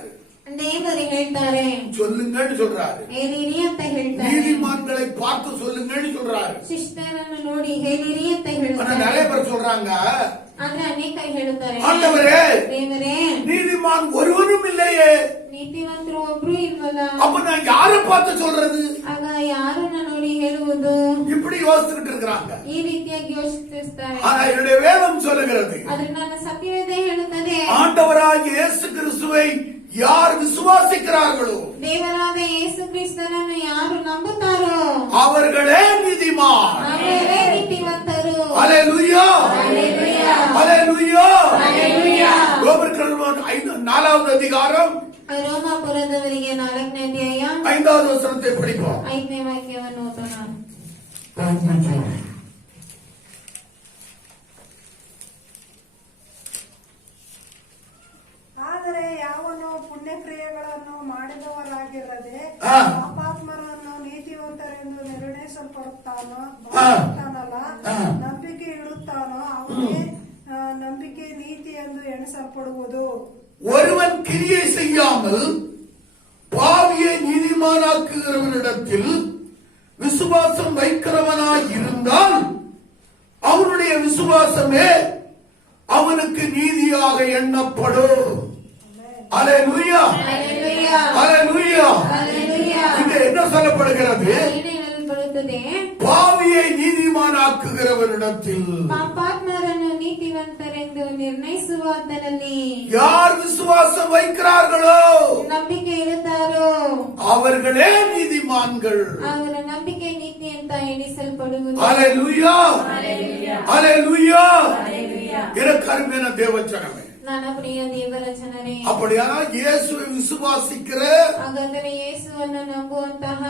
ದೇವರು ಹೇಳ್ತಾರೆ, சொல்லுங்கன்னு சொல்றாரு. ಹೇಳಿರಿ ಅಂತ ಹೇಳ್ತಾರೆ. நீதிமான்களை பார்த்து சொல்லுங்கன்னு சொல்றாரு. ಶಿಷ್ಟರನ್ನು ನೋಡಿ ಹೇಳಿರಿ ಅಂತ ஆனா ಹೇಳ್ತಾರೆ. நிறைய பேர் சொல்றாங்க, ಆದ್ರೆ ಅನೇಕರು ಹೇಳುತ್ತಾರೆ, ஆண்டவரே, ದೇವರೇ, நீதிமான் ஒருவனும் இல்லையே, ನೀತಿವಂತರು ಒಬ್ರು ಇಲ್ವಲ್ಲ, அப்ப நான் யாரை பார்த்து சொல்றது? ಆಗ ಯಾರನ್ನ ನೋಡಿ ಹೇಳುವುದು? இப்படி யோசிச்சுட்டு இருக்கிறாங்க. ಈ ರೀತಿಯಾಗಿ ಯೋಚಿಸ್ತಾರೆ. ஆனா என்னுடைய வேதம் சொல்லுகிறது, ಆದ್ರೆ ನನ್ನ ಸತ್ಯವೇದ ಹೇಳುತ್ತದೆ, ஆண்டவராகிய இயேசு கிறிஸ்துவை யார் விசுவாசிக்கிறார்களோ ದೇವರಾದ ಯೇಸು ಕ್ರಿಸ್ತನನ್ನು ಯಾರು ನಂಬುತ್ತಾರೋ அவர்களே நீதிமான். ಅವರೇ ನೀತಿವಂತರು. 4வது அதிகாரம் ರೋಮಾಪುರದವರಿಗೆ 4ನೇ ಅಧ್ಯಾಯ 5வது வசனத்தை படிப்போம். 5ನೇ ವಾಕ್ಯವನ್ನು ಓದೋಣ. ಆದರೆ ಯಾವನು ಪುಣ್ಯಕ್ರಿಯೆಗಳನ್ನು ಮಾಡಿದವರಾಗಿರದೆ ಹಾ. ಪಾಪಾತ್ಮರನ್ನು ನೀತಿವಂತರೆಂದು ನಿರ್ಣಯಿಸಲ್ಪಡುತ್ತಾನೋ ಹಾ. ಭಾವಿಸುತ್ತಾನಲ್ಲ, ನಂಬಿಕೆ ಇಡುತ್ತಾನೋ ಅವನೇ ನಂಬಿಕೆ ನೀತಿ ಎಂದು ಎಣಿಸಲ್ಪಡುವುದು. ஒருவன் கிரியை செய்யாமல் பாவியை நீதிமானாக்குகிறவனிடத்தில் விசுவாசம் வைக்கிறவனாய் இருந்தால் அவனுடைய விசுவாசமே அவனுக்கு நீதியாக எண்ணப்படும். அல்லேலூயா, ಹಲ್ಲೆಲೂಯಾ, அல்லேலூயா. ಹಲ್ಲೆಲೂಯಾ. இங்க என்ன சொல்லப்படுகிறது? ಏನು ಹೇಳಲ್ಪಡುತ್ತದೆ? பாவியை நீதிமானாக்குகிறவனிடத்தில் ಪಾಪಾತ್ಮರನ್ನು ನೀತಿವಂತರೆಂದು ನಿರ್ಣಯಿಸುವಾತನಲ್ಲಿ யார் விசுவாசம் வைக்கிறார்களோ ನಂಬಿಕೆ ಇಡುತ್ತಾರೋ அவர்களே நீதிமான்கள். ಅವರ ನಂಬಿಕೆ ನೀತಿ ಅಂತ ಎಣಿಸಲ್ಪಡುವುದು. அல்லேலூயா, அல்லேலூயா. எனக்கு அருமையான தேவச்சனமே, ನನ್ನ ಪ್ರಿಯ ದೇವರ ಜನರೇ, அப்படியானா இயேசுவை விசுவாசிக்கிற ಹಾಗಾದರೆ ಯೇಸುವನ್ನು ನಂಬುವಂತಹ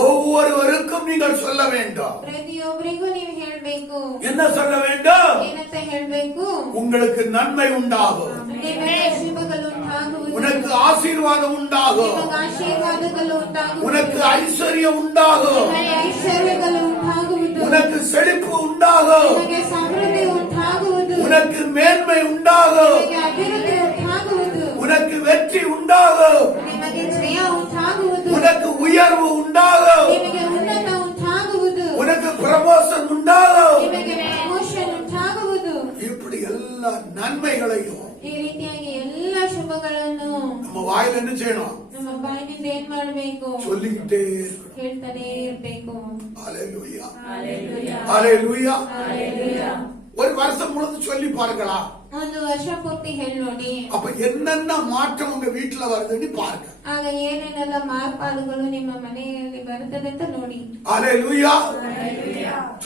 ஒவ்வொருவருக்கும் நீங்கள் சொல்ல வேண்டும். ಪ್ರತಿಯೊಬ್ಬರಿಗೂ ನೀವು ಹೇಳ್ಬೇಕು. என்ன சொல்ல வேண்டும்? ಏನಂತ ಹೇಳ್ಬೇಕು? உங்களுக்கு நன்மை உண்டாகும், ನಿಮಗೆ ಶುಭಗಳು ಉಂಟಾಗುವುದು, உனக்கு ஆசீர்வாதம் உண்டாகும், ನಿಮಗೆ ಆಶೀರ್ವಾದಗಳು ಉಂಟಾಗುವುದು, உனக்கு ஐஸ்வர்யம் உண்டாகும், ನಿಮಗೆ ಐಶ್ವರ್ಯಗಳು ಉಂಟಾಗುವುದು, உனக்கு செழிப்பு உண்டாகும், ನಿಮಗೆ ಸಮೃದ್ಧಿ ಉಂಟಾಗುವುದು, உனக்கு மேன்மை உண்டாகும், ನಿಮಗೆ ಅಭಿವೃದ್ಧಿ ಉಂಟಾಗುವುದು, உனக்கு வெற்றி உண்டாகும், ನಿಮಗೆ ಜಯ ಉಂಟಾಗುವುದು, உனக்கு உயர்வு உண்டாகும், ನಿಮಗೆ ಉನ್ನತ ಉಂಟಾಗುವುದು, உனக்கு ப்ரமோஷன் உண்டாகும். ನಿಮಗೆ ಪ್ರಮೋಷನ್ ಉಂಟಾಗುವುದು. இப்படி எல்லா நன்மைகளையும் ಈ ರೀತಿಯಾಗಿ ಎಲ್ಲ ಶುಭಗಳನ್ನು நம்ம வாயில என்ன செய்யணும்? ನಮ್ಮ ಬಾಯಿನಿಂದ ಏನ್ ಮಾಡಬೇಕು? சொல்லிக்கிட்டே இருக்கணும். ಹೇಳ್ತಾನೆ ಇರ್ಬೇಕು. அல்லேலூயா, அல்லேலூயா. ஒரு வருஷம் முழுது சொல்லி பாருங்களா, ಒಂದು ವರ್ಷ ಪೂರ್ತಿ ಹೇಳಿ ನೋಡಿ. அப்ப என்னென்ன மாற்றம் உங்க வீட்டுல வருதுன்னு பாருங்க. ಆಗ ಏನೇನೆಲ್ಲ ಮಾರ್ಪಾಡುಗಳು ನಿಮ್ಮ ಮನೆಯಲ್ಲಿ ಬರುತ್ತದೆ ಅಂತ ನೋಡಿ. அல்லேலூயா.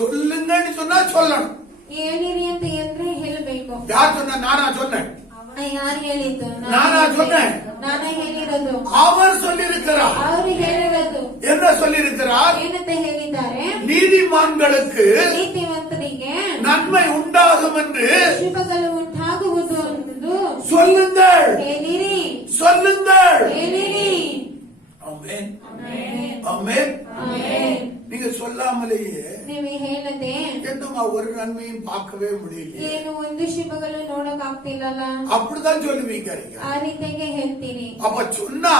சொல்லுங்கன்னு சொன்னா சொல்லணும். ಹೇಳಿರಿ ಅಂತ ಅಂದ್ರೆ ಹೇಳ್ಬೇಕು. யார் சொன்ன? நானா சொன்னேன். ಯಾರು ಹೇಳಿದ್ದು? நானா சொன்னேன். ನಾನೇ ಹೇಳಿರೋದು. அவர் சொல்லியிருக்கிறார். ಅವರು ಹೇಳಿರೋದು. என்ன சொல்லியிருக்கிறார்? ಏನಂತ ಹೇಳಿದ್ದಾರೆ? நீதிமான்களுக்கு ನೀತಿವಂತರಿಗೆ நன்மை உண்டாகும் என்று ಶುಭಗಳು ಉಂಟಾಗುವುದು ಎಂದು சொல்லுங்கள், ಹೇಳಿರಿ, சொல்லுங்கள். ಹೇಳಿರಿ. ஆமென், ஆமென். ಆಮೆನ್. நீங்க சொல்லாமலேயே ನೀವು ಹೇಳದೆ என்னமா ஒரு நன்மையும் பார்க்கவே முடியல, ಏನು ಒಂದು ಶುಭಗಳು ನೋಡಕ್ ಆಗ್ತಿಲ್ಲಲ್ಲ, அப்படிதான் சொல்லுவீங்க நீங்க. ಆ ರೀತಿಯಾಗಿ ಹೇಳ್ತೀರಿ. அப்ப சொன்னா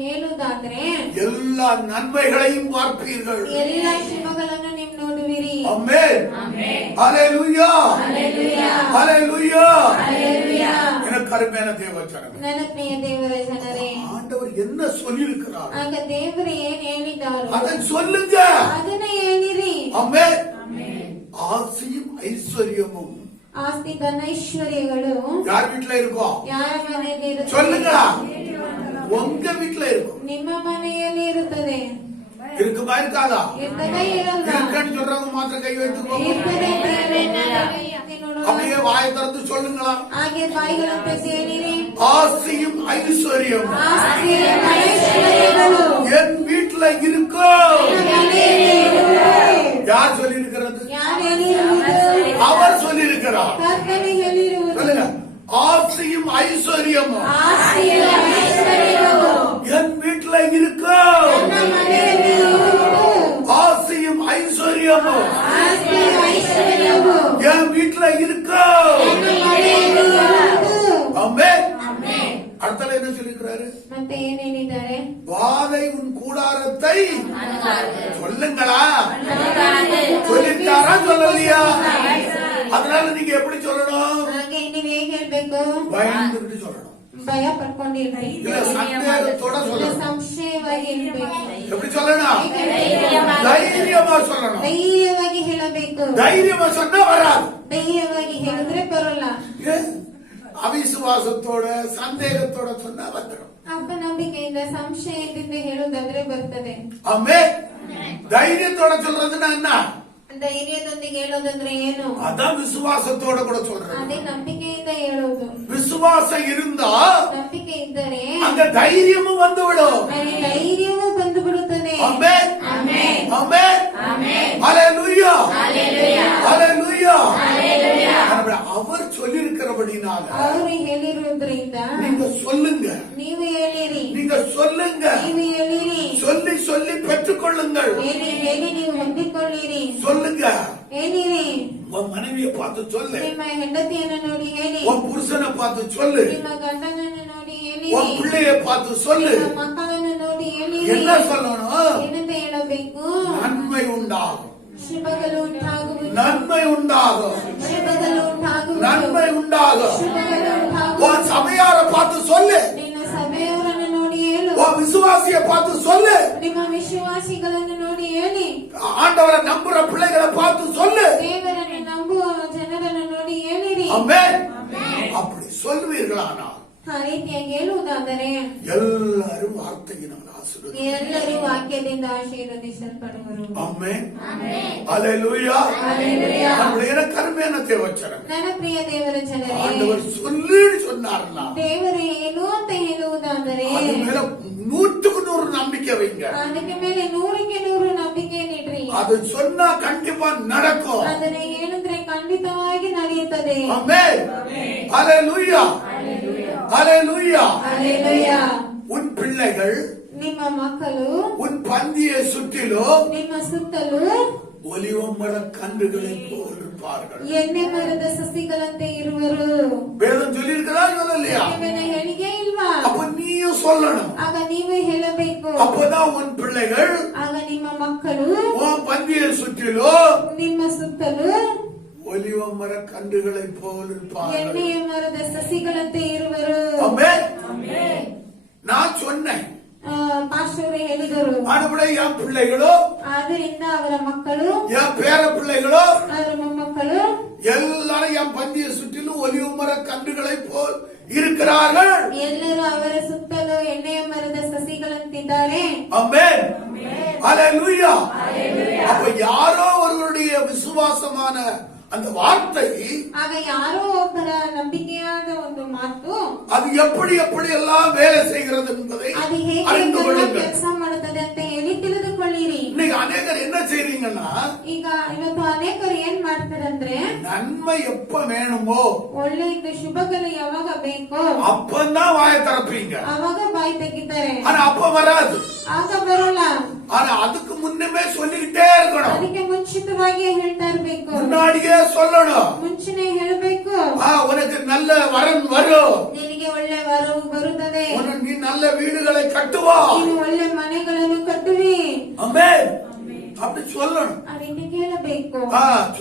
ಹೇಳುದಾದ್ರೆ எல்லா நன்மைகளையும் பார்ப்பீர்கள். ಎಲ್ಲ ಶುಭಗಳನ್ನು ನೀವು ನೋಡುವಿರಿ. ஆமென், அல்லேலூயா, ಹಲ್ಲೆಲೂಯಾ, அல்லேலூயா. ಹಲ್ಲೆಲೂಯಾ. எனக்கு அருமையான தேவச்சனமே, ನನ್ನ ಪ್ರಿಯ ದೇವರ ಜನರೇ, ஆண்டவர் என்ன சொல்லியிருக்கிறார் ಆಗ ದೇವರು ಏನ್ ಹೇಳಿದ್ದಾರೋ அதை சொல்லுங்க. ಅದನ್ನ ಹೇಳಿರಿ. ஆமென். ஆசையும் ஐஸ்வர்யமும் ಆಸ್ತಿ ಧನೈಶ್ವರ್ಯಗಳು யார் வீட்டுல இருக்கும்? ಯಾರ ಮನೆಯಲ್ಲಿ ಇರುತ್ತದೆ? சொல்லுங்களா, உங்க வீட்டுல இருக்கும். ನಿಮ್ಮ ಮನೆಯಲ್ಲಿ ಇರುತ್ತದೆ. இருக்குமா இருக்காதா? ಇರ್ತದೆ, ಇರಲ್ಲ? இருக்குன்னு சொல்றவங்க மாத்திரம் கை வைத்துக்கோங்க. ಇರ್ತದೆ ಅಂತ ಹೇಳಿ ನೋಡುವ. அப்படியே வாயை திறந்து சொல்லுங்களா, ಹಾಗೆ ಬಾಯಿಗಳಂತ ಸೇರಿರಿ. ஆசையும் ஐஸ்வர்யம் ಆಸ್ತಿ ಧನೈಶ್ವರ್ಯಗಳು என் வீட்டுல இருக்கும். ನಿಮ್ಮ ಮನೆಯಲ್ಲಿ ಇರುತ್ತದೆ. யார் சொல்லி இருக்கிறது? ಯಾರು ಹೇಳಿರುವುದು? அவர் சொல்லி இருக்கிறார். ಕರ್ತನು ಹೇಳಿರುವುದು. சொல்லுங்க, ஆசையும் ஐஸ்வர்யமும் ಆಸ್ತಿ ಐಶ್ವರ್ಯಗಳು என் வீட்டுல இருக்கும். ನಮ್ಮ ಮನೆಯಲ್ಲಿ ಇರುವುದು. ஆசையும் ஐஸ்வர்யமும் ಆಸ್ತಿ ಐಶ್ವರ್ಯವು என் வீட்டுல இருக்கும். ನಮ್ಮ ಮನೆಯಲ್ಲಿ ಇರುವುದು. ஆமென். அடுத்தல என்ன சொல்லிருக்கிறாரு? ಮತ್ತೆ ಏನ್ ಹೇಳಿದ್ದಾರೆ? வாதை உன் கூடாரத்தை சொல்லுங்களா, சொல்லிட்டாரா சொல்லலையா? அதனால நீங்க எப்படி சொல்லணும்? ಹಾಗೆ ನೀವ್ ಹೇಗ್ ಹೇಳ್ಬೇಕು? பயந்துட்டு சொல்லணும், ಭಯ ಪಡ್ಕೊಂಡಿರ್ಬೇಕು. இல்ல சந்தேகத்தோட ಇಲ್ಲ சொல்லணும். ಸಂಶಯವಾಗಿ ಇರ್ಬೇಕು. எப்படி சொல்லணும்? தைரியமா சொல்லணும். ಧೈರ್ಯವಾಗಿ ಹೇಳಬೇಕು. தைரியமா சொன்னா வராது. ಧೈರ್ಯವಾಗಿ ಹೇಳಿದ್ರೆ ಬರೋಲ್ಲ. ஏன்? அவிசுவாசத்தோட சந்தேகத்தோட சொன்னா வந்துடும். ಅಪನಂಬಿಕೆಯಿಂದ ಸಂಶಯದಿಂದ ಹೇಳುವುದಾದ್ರೆ ಬರ್ತದೆ. ஆமென். தைரியத்தோட சொல்றதுன்னா என்ன? ಧೈರ್ಯದೊಂದಿಗೆ ಹೇಳೋದಂದ್ರೆ ಏನು? அதான் விசுவாசத்தோட கூட சொல்றது. ಅದೇ ನಂಬಿಕೆಯಿಂದ ನಂಬಿಕೆಯಿಂದ ಹೇಳುವುದು. விசுவாசம் இருந்தா ನಂಬಿಕೆ ಇದ್ದರೆ அந்த தைரியமும் வந்துவிடும். ಅಲ್ಲಿ ಧೈರ್ಯವೂ ಬಂದು ಬಿಡುತ್ತದೆ. ஆமென் ಆಮೆನ್. ஆமென் ಆಮೆನ್. ஹalleluya ஹalleluya. ஹalleluya ஹalleluya. அவர் சொல்லி இருக்கிறபடினால ಅವರು ಹೇಳಿರುವುದರಿಂದ நீங்க சொல்லுங்க, ನೀವು ಹೇಳಿರಿ. நீங்க சொல்லுங்க, ನೀವು ಹೇಳಿರಿ. சொல்லி சொல்லி பெற்றுக்கொள்ளுங்கள். ಹೇಳಿ ಹೇಳಿ ನೀವು ಹೊಂದಿಕೊಳ್ಳಿರಿ. சொல்லுங்க. ಹೇಳಿರಿ. உன் மனைவியை பார்த்து சொல்லு, ನಿಮ್ಮ ಹೆಂಡತಿಯನ್ನು ನೋಡಿ ಹೇಳಿ. உன் புருஷனை பார்த்து சொல்லு, ನಿಮ್ಮ ಗಂಡನನ್ನು ನೋಡಿ ಹೇಳಿರಿ. உன் பிள்ளைய பார்த்து சொல்லு. ನಿಮ್ಮ ಮಕ್ಕಳನ್ನು ನೋಡಿ ಹೇಳಿರಿ. என்ன சொல்லணும்? ಏನಂತ ಹೇಳಬೇಕು? நன்மை உண்டாகும், ಶುಭಗಳು ಉಂಟಾಗುವುದು. நன்மை உண்டாகும், ಶುಭಗಳು ಉಂಟಾಗುವುದು. நன்மை உண்டாகும். ಶುಭಗಳು ಉಂಟಾಗುವುದು. உன் சபையார பார்த்து சொல்லு, ನಿನ್ನ ಸಭೆಯವರನ್ನು ನೋಡಿ ಹೇಳು. உன் விசுவாசிய பார்த்து சொல்லு, ನಿಮ್ಮ ವಿಶ್ವಾಸಿಗಳನ್ನು ನೋಡಿ ಹೇಳಿ. ஆண்டவரை நம்புற பிள்ளைகளை பார்த்து சொல்லு. ದೇವರನ್ನು ನಂಬುವ ಜನರನ್ನು ನೋಡಿ ಹೇಳಿರಿ. ஆமென். அப்படி சொல்வீர்களானால் ಆ ರೀತಿಯಾಗಿ ಹೇಳುವುದಾದರೆ எல்லாரும் வார்த்தையினால் ஆசீர்வதி. ಎಲ್ಲರೂ ವಾಕ್ಯದಿಂದ ಆಶೀರ್ವದಿಸಲ್ಪಡುವರು. ஆமென். ஹalleluya. ஹalleluya. நம்முடைய கருமையான தேவச்சனம் ನನ್ನ ಪ್ರಿಯ ದೇವರ ಜನರೇ, ஆண்டவர் சொல்லி சொன்னார்னா ದೇವರು ಏನು ಅಂತ ಹೇಳುವುದಾದರೆ அது மேல 100க்கு 100 நம்பிக்கை வைங்க. ಅದಕ್ಕೆ ಮೇಲೆ 100ಕ್ಕೆ 100 ನಂಬಿಕೆ ನೀಡ್ರಿ. அது சொன்னா கண்டிப்பா நடக்கும். ಅದನ್ನ ಹೇಳಿದ್ರೆ ಖಂಡಿತವಾಗಿ ನಡೆಯುತ್ತದೆ. ஆமென். ஹalleluya. ஹalleluya. ಹಲ್ಲೆಲೂಯಾ. உன் பிள்ளைகள் ನಿಮ್ಮ ಮಕ್ಕಳು உன் பந்தியை சுற்றிலும் ನಿಮ್ಮ ಸುತ್ತಲೂ ஒலிவமர கன்றுகளை போல் இருப்பார்கள். ಎಣ್ಣೆ ಮರದ ಸಸಿಗಳಂತೆ ಇರುವರು. வேதம் சொல்லி இருக்கிறா இல்லையா? ದೇವರ ಹೇಳಿಕೆ ಇಲ್ವಾ? அப்ப நீயும் சொல்லணும். ಆಗ ನೀವೇ ಹೇಳಬೇಕು. அப்பதான் உன் பிள்ளைகள் ಆಗ ನಿಮ್ಮ ಮಕ್ಕಳು உன் பந்தியை சுற்றிலும் ನಿಮ್ಮ ಸುತ್ತಲೂ ஒலிவமர கன்றுகளை போல் இருப்பார்கள். ಎಣ್ಣೆಯ ಮರದ ಸಸಿಗಳಂತೆ ಇರುವರು. ஆமென். நான் சொன்னேன், ಪಾಸ್ಟರ್ ಹೇಳಿದರು. ஆனபடி என் பிள்ளைகளோ ಆದ್ದರಿಂದ ಅವರ ಮಕ್ಕಳು என் பேர பிள்ளைகளோ ಅವರ ಮೊಮ್ಮಕ್ಕಳು எல்லாரும் என் பந்தியை சுற்றிலும் ஒலிவமர கன்றுகளை போல் இருக்கிறார்கள். ಎಲ್ಲರೂ ಅವರ ಸುತ್ತಲೂ ಎಣ್ಣೆಯ ಮರದ ಸಸಿಗಳಂತಿದ್ದಾರೆ. ஆமென். ஹalleluya. அப்ப யாரோ ஒருவருடைய விசுவாசமான அந்த வார்த்தை ಆಗ ಯಾರೋ ಒಬ್ಬರ ನಂಬಿಕೆಯಾದ ಒಂದು ಮಾತು அது எப்படி எப்படி எல்லாம் வேலை செய்கிறது என்பதை ಅದು ಹೇಗೆ அறிந்து கொள்ளுங்கள். ಕೆಲಸ ಮಾಡುತ್ತದೆ ಅಂತ ಹೇಳಿ ತಿಳಿದುಕೊಳ್ಳಿರಿ. இன்னைக்கு அநேகர் என்ன செய்றீங்கன்னா, ಈಗ ಇವತ್ತು ಅನೇಕರು ಏನ್ ಮಾಡ್ತಾರಂದ್ರೆ நன்மை எப்ப வேணுமோ ಒಳ್ಳೆಯದು ಶುಭಗಳು ಯಾವಾಗ ಬೇಕೋ அப்பதான் வாயை திறப்பீங்க. ಅವಾಗ ಬಾಯಿ ತೆಗಿತಾರೆ. ஆனா அப்ப வராது. ಆಗ ಬರೋಲ್ಲ. ஆனா அதுக்கு முன்னமே சொல்லிக்கிட்டே இருக்கணும். ಅದಕ್ಕೆ ಮುಂಚಿತವಾಗಿ ಹೇಳ್ತಾ ಇರ್ಬೇಕು. முன்னாடியே சொல்லணும். ಮುಂಚೆನೆ ಹೇಳ್ಬೇಕು. உனக்கு நல்ல வரன் வரும், ನಿನಗೆ ಒಳ್ಳೆ ವರವು ಬರುತ್ತದೆ. நீ நல்ல வீடுகளை கட்டுவா. ನೀನು ಒಳ್ಳೆ ಮನೆಗಳನ್ನು ಕಟ್ಟುವಿ. ஆமென். அப்படி சொல்லணும். ಆ ರೀತಿ ಕೇಳಬೇಕು.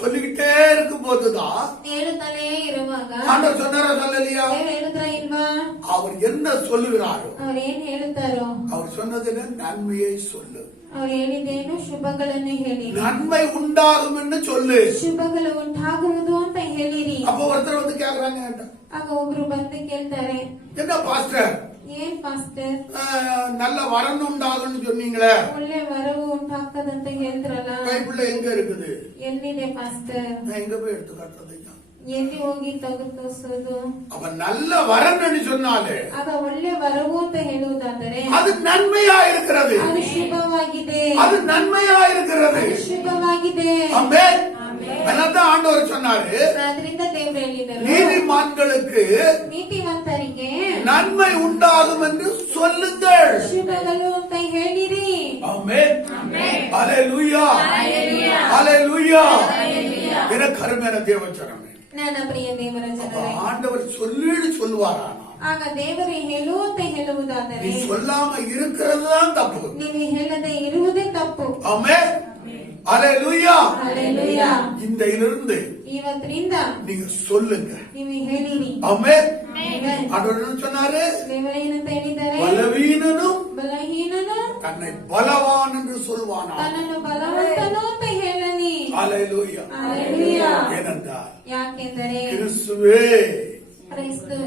சொல்லிக்கிட்டே இருக்கும் போதுதான் ಹೇಳುತ್ತಾನೆ ಇರುವಾಗ ஆண்டவர் சொன்னாரா சொல்லலையா? ದೇವರು ಹೇಳಿದ್ರ ಇಲ್ವಾ? அவர் என்ன சொல்லுகிறாரோ ಅವ್ರು ಏನ್ ಹೇಳುತ್ತಾರೋ அவர் சொன்னது என்ன? நன்மையை சொல்லு. ಅವ್ರು ಹೇಳಿದೇನು? ಶುಭಗಳನ್ನು ಹೇಳಿ. நன்மை உண்டாகும் என்று சொல்லு. ಶುಭಗಳು ಉಂಟಾಗುವುದು ಅಂತ ಹೇಳಿರಿ. அப்ப ஒருத்தர் வந்து கேக்குறாங்க, ಆಗ ಒಬ್ರು ಬಂದು ಕೇಳ್ತಾರೆ, என்ன பாஸ்டர் ಏನ್ ಪಾಸ್ಟರ್ நல்ல வரன் உண்டாகும்னு சொன்னீங்களே, ಒಳ್ಳೆ ವರವು ಉಂಟಾಗ್ತದಂತ ಹೇಳಿದ್ರಲ್ಲ, பைபிள்ல எங்க இருக்குது? ಎಲ್ಲಿದೆ ಪಾಸ್ಟರ್? நான் எங்க போய் எடுத்து காட்டுறது? ಎಲ್ಲಿ ಹೋಗಿ ತೆಗೆದು ತೋರಿಸೋದು? அப்ப நல்ல வரன் சொன்னாலே ಆಗ ಒಳ್ಳೆ ವರವು ಅಂತ ಹೇಳುವುದಾದರೆ அது நன்மையா இருக்கிறது. ಅದು ಶುಭವಾಗಿದೆ. அது நன்மையா இருக்கிறது. ಅದು ಶುಭವಾಗಿದೆ. ஆமென். அதனால்தான் ஆண்டவர் சொன்னாரு, ಆದ್ರಿಂದ ದೇವರು ಹೇಳಿದರು, நீதிமான்களுக்கு ನೀತಿವಂತರಿಗೆ நன்மை உண்டாகும் என்று சொல்லுங்கள். ಶುಭಗಳು ಅಂತ ಹೇಳಿರಿ. ஆமென். ஹalleluya. ஹalleluya. எனக்கு அருமையான தேவச்சனமே, ನನ್ನ ಪ್ರಿಯ ದೇವರ ಜನರೇ, ஆண்டவர் சொல்லிடு சொல்லுவாரானா ಆಗ ದೇವರು ಹೇಳು ಅಂತ ಹೇಳುವುದಾದರೆ நீ சொல்லாம இருக்கிறது தான் தப்பு. ನೀವು ಹೇಳದೆ ಇರುವುದೇ ತಪ್ಪು. ஆமென். ஹalleluya. ಹಲ್ಲೆಲೂಯಾ. இன்றையிலிருந்து ಇವತ್ತಿನಿಂದ நீங்க சொல்லுங்க. ನೀವು ಹೇಳಿರಿ. ஆமென். ಆಮೆನ್. ஆண்டவர் என்ன சொன்னாரு? ದೇವರು ಏನಂತ ಹೇಳಿದ್ದಾರೆ? பலவீனனும் ಬಲಹೀನನು தன்னை பலவான் என்று சொல்வானா. ತನ್ನನ್ನು ಬಲವಂತನು ಅಂತ ಹೇಳಲಿ. ஹalleluya. ಹಲ್ಲೆಲೂಯಾ. ஏனென்றால் ಯಾಕೆಂದರೆ கிறிஸ்துவே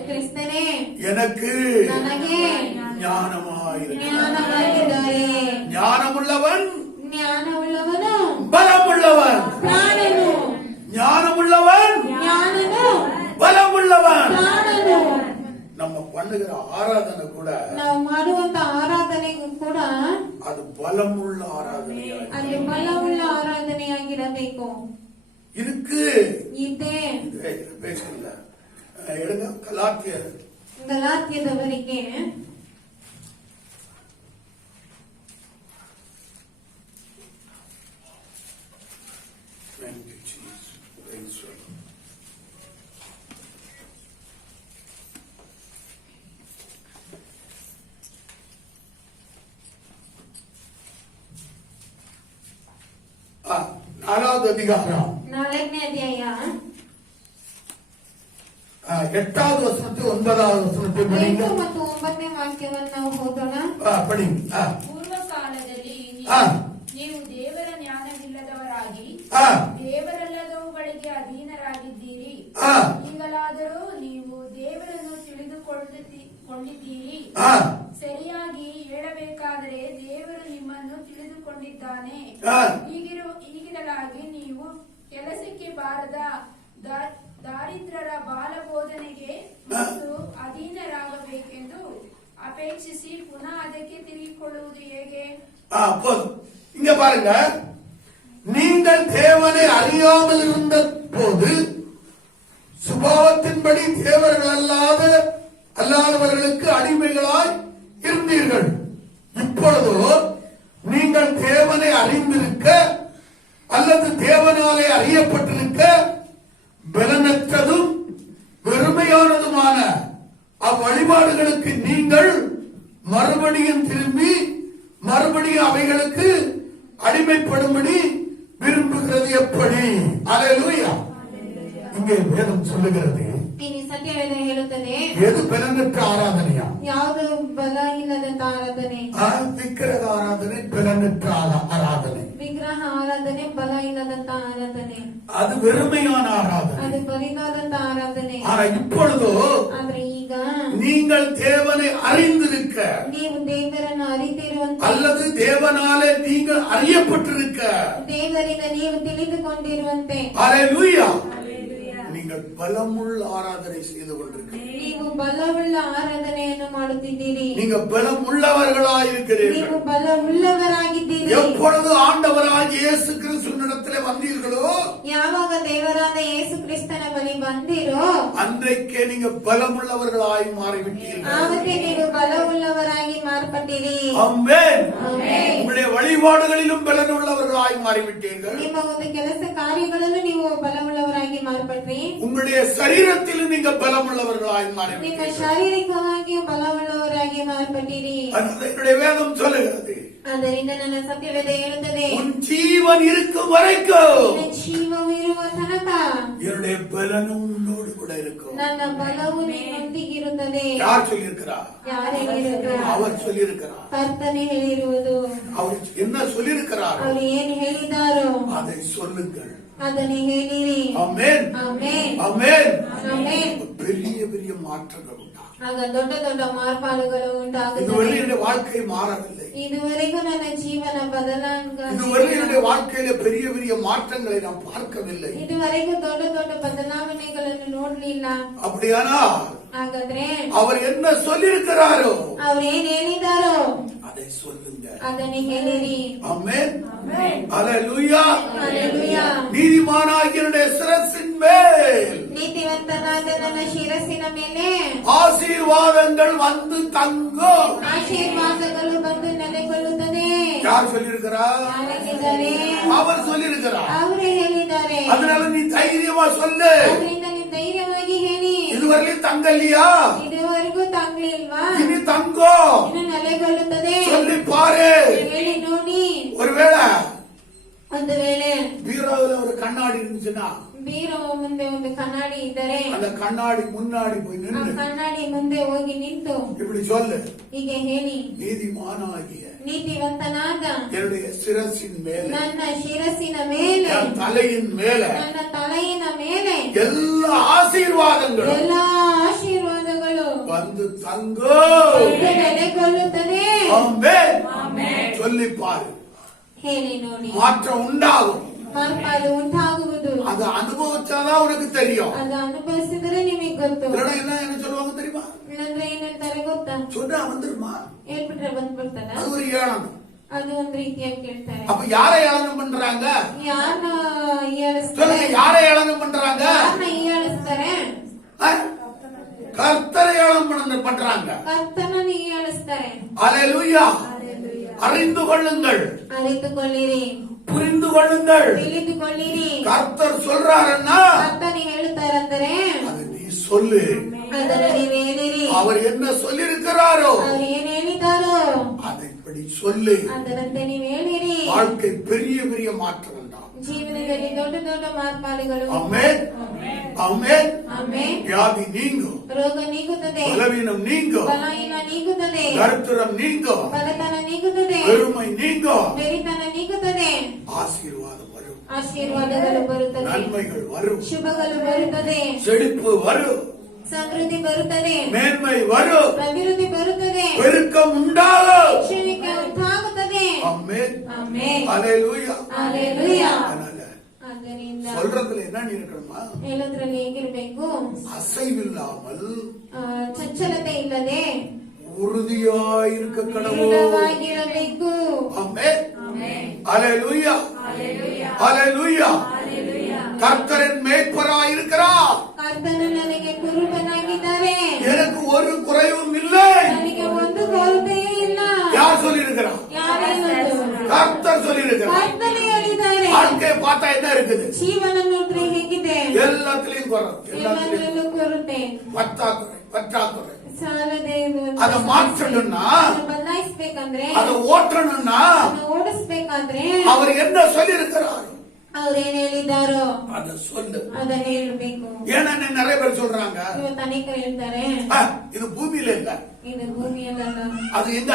ಕ್ರಿಸ್ತನೇ எனக்கு ನನಗೆ ஞானமாயிருக்கிறார். ಜ್ಞಾನವಾಗಿದ್ದಾರೆ. ஞானமுள்ளவன் ಜ್ಞಾನವುಳ್ಳವನು பலமுள்ளவன். ಪ್ರಾಣನು. ஞானமுள்ளவன் ಜ್ಞಾನನು பலமுள்ளவன். பண்ணுகிற ஆராதனை கூட ನಾವು ಮಾಡುವಂತ ಆರಾಧನೆಗೂ ಕೂಡ அது பலமுள்ள ஆராதனையா ಅದು ಬಲವುಳ್ಳ ಆರಾಧನೆಯಾಗಿರಬೇಕು. இருக்கு. ಇದೆ பேசல எடுங்க கலாத்தியர் ಗಲಾತ್ಯದವರಿಗೆ நாலாவது அதிகாரம் 4ನೇ ಅಧ್ಯಾಯ 8வது வசனத்தை 9வது வசனத்தை 8 படிங்க. ಮತ್ತು 9ನೇ ವಾಕ್ಯವನ್ನು ನಾವು ಓದೋಣ. படிங்க. ಪೂರ್ವ ಕಾಲದಲ್ಲಿ ನೀವು ದೇವರ ಜ್ಞಾನವಿಲ್ಲದವರಾಗಿ ದೇವರಲ್ಲದವುಗಳಿಗೆ ಅಧೀನರಾಗಿದ್ದೀರಿ. ಈಗಲಾದರೂ ನೀವು ದೇವರನ್ನು ತಿಳಿದುಕೊಂಡಿದ್ದೀರಿ. ಸರಿಯಾಗಿ ಹೇಳಬೇಕಾದರೆ ದೇವರು ನಿಮ್ಮನ್ನು ತಿಳಿದುಕೊಂಡಿದ್ದಾನೆ. ಈಗಿರಲಾಗಿ ನೀವು ಕೆಲಸಕ್ಕೆ ಬಾರದ ದಾರಿದ್ರರ ಬಾಲಬೋಧನೆಗೆ ಮತ್ತು ಅಧೀನರಾಗಬೇಕೆಂದು ಅಪೇಕ್ಷಿಸಿ ಪುನಃ ಅದಕ್ಕೆ ತಿರುಗಿಕೊಳ್ಳುವುದು ಹೇಗೆ? போதும். இங்க பாருங்க, நீங்கள் தேவனை அறியாமல் இருந்த போது சுபாவத்தின்படி தேவர்கள் அல்லாதவர்களுக்கு அடிமைகளாய் இருந்தீர்கள். இப்பொழுதோ நீங்கள் தேவனை அறிந்திருக்க அல்லது தேவனாலே அறியப்பட்டிருக்க பலனற்றதும் வெறுமையானதுமான அவ்வழிபாடுகளுக்கு நீங்கள் மறுபடியும் திரும்பி மறுபடியும் அவைகளுக்கு அடிமைப்படும்படி விரும்புகிறது எப்படி? அல்லேலூயா. இங்கே வேதம் சொல்லுகிறது, ಇಲ್ಲಿ ಸತ್ಯವೇದ ಹೇಳುತ್ತದೆ, எது பலனற்ற ஆராதனையா? ಯಾವುದು ಬಲ ಇಲ್ಲದಂತ ಆರಾಧನೆ? விக்கிரக ஆராதனை பலனற்ற ஆராதனை. ವಿಗ್ರಹ ಆರಾಧನೆ ಬಲ ಇಲ್ಲದಂತ ಆರಾಧನೆ. அது வெறுமையான ஆராதனை. ಅದು ಬರಿದಾದಂತ ಆರಾಧನೆ. ஆனா இப்பொழுதோ ಆದ್ರೆ ಈಗ நீங்கள் தேவனை அறிந்திருக்க ನೀವು ದೇವರನ್ನು ಅರಿತಿರುವಂತೆ அல்லது தேவனாலே நீங்கள் அறியப்பட்டிருக்க, ದೇವರಿಂದ ನೀವು ತಿಳಿದುಕೊಂಡಿರುವಂತೆ, அல்லேலூயா, நீங்கள் பலமுள்ள ஆராதனை செய்து கொண்டிருக்கிறீர்கள். ನೀವು ಬಲವುಳ್ಳ ಆರಾಧನೆಯನ್ನು ಮಾಡುತ್ತಿದ್ದೀರಿ. நீங்க பலம் உள்ளவர்களாயிருக்கிறீர்கள். ನೀವು ಬಲವುಳ್ಳವರಾಗಿದ್ದೀರಿ. எப்பொழுது ஆண்டவராகிய இயேசு கிறிஸ்துவினிடத்திலே வந்தீர்களோ, ಯಾವಾಗ ದೇವರಾದ ಯೇಸು ಕ್ರಿಸ್ತನ ಬಳಿ ಬಂದಿರೋ அன்றைக்கே நீங்க பலமுள்ளவர்களாய் மாறிவிட்டீர்கள். ಆವತ್ತೇ ನೀವು ಬಲವುಳ್ಳವರಾಗಿ ಮಾರ್ಪಟ್ಟಿರಿ. ஆமென். ಆಮೆನ್. உங்களுடைய வழிபாடுகளிலும் பலனுள்ளவர்களாய் மாறிவிட்டீர்கள். ನಿಮ್ಮ ಒಂದು ಕೆಲಸ ಕಾರ್ಯಗಳಲ್ಲೂ ನೀವು ಬಲವುಳ್ಳವರಾಗಿ ಮಾರ್ಪಟ್ರಿ. உங்களுடைய சரீரத்திலும் நீங்க பலமுள்ளவர்களாய் ನಿಮ್ಮ மாறிவிட்டீர்கள். ಶಾರೀರಿಕವಾಗಿಯೂ ಬಲವುಳ್ಳವರಾಗಿ ಮಾರ್ಪಟ್ಟಿರಿ. என்னுடைய வேதம் சொல்லுகிறது, ಆದ್ದರಿಂದ ನನ್ನ ಸತ್ಯವೇದ ಹೇಳುತ್ತದೆ, உன் ஜீவன் இருக்கும் வரைக்கும் ನಿನ್ನ ಜೀವವಿರುವ ತನಕ என்னுடைய பலனும் உன்னோடு கூட இருக்கும். ನನ್ನ ಬಲವು ನಿನ್ನೊಂದಿಗಿರುತ್ತದೆ. யார் சொல்லியிருக்கிறார்? ಯಾರು ಹೇಳಿರುತ್ತಾರೆ? அவர் சொல்லியிருக்கிறார். ಕರ್ತನೆ ಹೇಳಿರುವುದು. அவர் என்ன சொல்லியிருக்கிறார்? ಅವರು ಏನು ಹೇಳಿದಾರೋ அதை சொல்லுங்கள். ಅದನ್ನೇ ಹೇಳಿರಿ. ஆமென். ಆಮೆನ್. ஆமென். ಆಮೆನ್. பெரிய பெரிய மாற்றங்கள் உண்டாகும். ಆಗ ದೊಡ್ಡ ದೊಡ್ಡ ಮಾರ್ಪಾಡುಗಳು இதுவரை ಉಂಟಾಗುತ್ತವೆ. என்னுடைய வாழ்க்கை மாறவில்லை. ಇದುವರೆಗೂ ನನ್ನ ಜೀವನ இதுவரை என்னுடைய வாழ்க்கையில பெரிய பெரிய மாற்றங்களை நான் பார்க்கவில்லை. ಇದುವರೆಗೂ ದೊಡ್ಡ ದೊಡ್ಡ ಬದಲಾವಣೆಗಳನ್ನು ನೋಡ್ಲಿಲ್ಲ. அப்படியானா ಹಾಗಾದ್ರೆ அவர் என்ன சொல்லியிருக்கிறாரோ ಅವ್ರು ಏನ್ ಹೇಳಿದಾರೋ அதை சொல்லுங்க. ಅದನ್ನೇ ಹೇಳಿರಿ. ஆமென். அல்லேலூயா. ಹಲ್ಲೆಲೂಯಾ. நீதிமானாகிய என்னுடைய சிரசின் மேல் ನೀತಿವಂತನಾದ ನನ್ನ ಶಿರಸ್ಸಿನ ಮೇಲೆ ஆசீர்வாதங்கள் வந்து தங்கும். ಆಶೀರ್ವಾದಗಳು ಬಂದು ನೆಲೆಗೊಳ್ಳುತ್ತದೆ. யார் சொல்லியிருக்கிறார்? ಯಾರು ಹೇಳಿದ್ದಾರೆ? அவர் சொல்லியிருக்கிறார். ಅವರೇ ಹೇಳಿದ್ದಾರೆ. அதனால நீ தைரியமா சொல்லு. ಅದರಿಂದ ನೀವು ಧೈರ್ಯವಾಗಿ ಹೇಳಿ. இதுவரையும் தங்கலையா? ಇದುವರೆಗೂ ತಂಗ್ಲಿಲ್ವಾ? இனி தங்கும். ಇನ್ನು ನೆಲೆಗೊಳ್ಳುತ್ತದೆ. சொல்லி பாரு. ಹೇಳಿ ನೋಡಿ. ஒருவேளை ಒಂದು ವೇಳೆ பீரோவில் ஒரு கண்ணாடி இருந்துச்சுன்னா ಬೀರೋ ಮುಂದೆ ಒಂದು ಕನ್ನಡಿ ಇದ್ದರೆ அந்த கண்ணாடி முன்னாடி போய் ಆ நின்று ಕನ್ನಡಿ ಮುಂದೆ ಹೋಗಿ ನಿಂತು இப்படி சொல்லு, ಹೀಗೆ ಹೇಳಿ, நீதிமானாகிய ನೀತಿವಂತನಾದ என்னுடைய சிரசின் மேல, ನನ್ನ ಶಿರಸ್ಸಿನ ಮೇಲೆ, என் தலையின் மேல ನನ್ನ ತಲೆಯಿನ ಮೇಲೆ எல்லா ஆசீர்வாதங்களும் ಎಲ್ಲಾ ಆಶೀರ್ವಾದಗಳು வந்து தங்கும். ನೆಲೆಗೊಳ್ಳುತ್ತದೆ. ஆமென். சொல்லி பாரு. ಹೇಳಿ ನೋಡಿ. மாற்றம் உண்டாகும். ಮಾರ್ಪಾಡು ಉಂಟಾಗುವುದು. அது அனுபவிச்சாதான் உனக்கு தெரியும். ಅದು ಅನುಭವಿಸಿದ್ರೆ ನಿಮಗೆ ಗೊತ್ತು. இல்லைன்னா என்ன சொல்லுவாங்க தெரியுமா? ಇಲ್ಲಂದ್ರೆ ಏನಂತ சொன்னா வந்துருமா? ಹೇಳ್ಬಿಟ್ರೆ ಬಂದ್ಬಿಡ್ತಾನ? அது ஒரு ஏளனம். ಅದು ಒಂದ್ ರೀತಿಯಾಗಿ ಕೇಳ್ತಾರೆ. அப்ப யாரை ஏளனம் பண்றாங்க? ಯಾರನ್ನ ಹೀಯಾಳಿಸ್ತಾರೆ? சொல்லுங்க, யாரை ஏளனம் பண்றாங்க? ಯಾರನ್ನ ಹೀಯಾಳಿಸ್ತಾರೆ? கர்த்தரை ஏளனம் பண்றாங்க. ಕರ್ತನನ್ನ ಹೀಯಾಳಿಸ್ತಾರೆ. அல்லேலூயா. அறிந்து கொள்ளுங்கள், ಅರಿತುಕೊಳ್ಳಿರಿ, புரிந்து கொள்ளுங்கள். ತಿಳಿದುಕೊಳ್ಳಿರಿ. கர்த்தர் சொல்றாருன்னா ಕರ್ತನು ಹೇಳುತ್ತಾರಂದರೆ அது நீ சொல்லு. ಅದರ ನೀವು ಹೇಳಿರಿ. அவர் என்ன சொல்லியிருக்கிறாரோ ಅವ್ರು ಏನ್ ಹೇಳಿದಾರೋ அதைப்படி சொல்லு. ಅದರಂತೆ ನೀವು ಹೇಳಿರಿ. வாழ்க்கை பெரிய பெரிய மாற்றம் உண்டாகும். ಜೀವನದಲ್ಲಿ ದೊಡ್ಡ ದೊಡ್ಡ ಮಾರ್ಪಾಡುಗಳು. ஆமென், ஆமென். ಆಮೆನ್. வியாதி நீங்கும், ರೋಗ ನೀಗುತ್ತದೆ, பலவீனம் நீங்கும், ಬಲಹೀನ ನೀಗುತ್ತದೆ, தரித்திரம் நீங்கும், ಬಡತನ ನೀಗುತ್ತದೆ, பெருமை நீங்கும், ಬೆರಿತನ ನೀಗುತ್ತದೆ, ஆசீர்வாதம் வரும், ಆಶೀರ್ವಾದಗಳು ಬರುತ್ತದೆ, நன்மைகள் வரும், ಶುಭಗಳು ಬರುತ್ತದೆ, செழிப்பு வரும், ಸಮೃದ್ಧಿ ಬರುತ್ತದೆ, மேன்மை வரும், ಅಭಿವೃದ್ಧಿ ಬರುತ್ತದೆ, பெருக்கம் உண்டாகும். ಕ್ಷಣಿಕೆ ಉಂಟಾಗುತ್ತದೆ. ஆமென், ಆಮೆನ್. அல்லேலூயா. ಹಲ್ಲೆಲೂಯಾ. அதனால ಆದ್ದರಿಂದ சொல்றதுல என்ன இருக்கணுமா? ಹೇಳೋದ್ರಲ್ಲಿ ಹೇಗಿರ್ಬೇಕು? அசைவில்லாமல் ಚಂಚಲತೆ ಇಲ್ಲದೆ உறுதியாயிருக்க கடவுள். ದೃಢವಾಗಿರಬೇಕು. ஆமென், அல்லேலூயா, அல்லேலூயா. கர்த்தரின் மேய்ப்பராய் இருக்கிறார். ಕರ್ತನು ನನಗೆ ಕುರುಬನಾಗಿದ್ದಾರೆ. எனக்கு ஒரு குறைவும் இல்லை. ನನಗೆ ಒಂದು ಕೊರತೆಯೂ ಇಲ್ಲ. யார் சொல்லியிருக்கிறார்? ಯಾರೇನಂದ್ರು? கர்த்தர் சொல்லியிருக்கிறார். ಕರ್ತನು ಹೇಳಿದ್ದಾರೆ. வாழ்க்கையை பார்த்தா என்ன இருக்குது? ಜೀವನ ನೋಡ್ರೆ ಹೇಗಿದೆ? எல்லாத்திலையும் குறை, எல்லாத்திலையும் ಎಲ್ಲದರಲ್ಲೂ ಕೊರತೆ, பற்றாக்குறை, பற்றாக்குறை. ಸಾಲದೆ அதை மாற்றணும்னா, ಬದಲಾಯಿಸ್ಬೇಕಂದ್ರೆ, அதை ஓட்டணும்னா ಅದನ್ನ ಓಡಿಸ್ಬೇಕಾದ್ರೆ அவர் என்ன சொல்லியிருக்கிறார் ಅವ್ರು ಏನ್ ಹೇಳಿದಾರೋ அதை சொல்லு. ಅದನ್ನ ಹೇಳ್ಬೇಕು. ஏன்னா நிறைய பேர் சொல்றாங்க, ಇವತ್ತು ಅನೇಕರು ಹೇಳ್ತಾರೆ இது பூமியில இல்ல, ಇದು ಭೂಮಿಯಲ್ಲ, அது எங்க?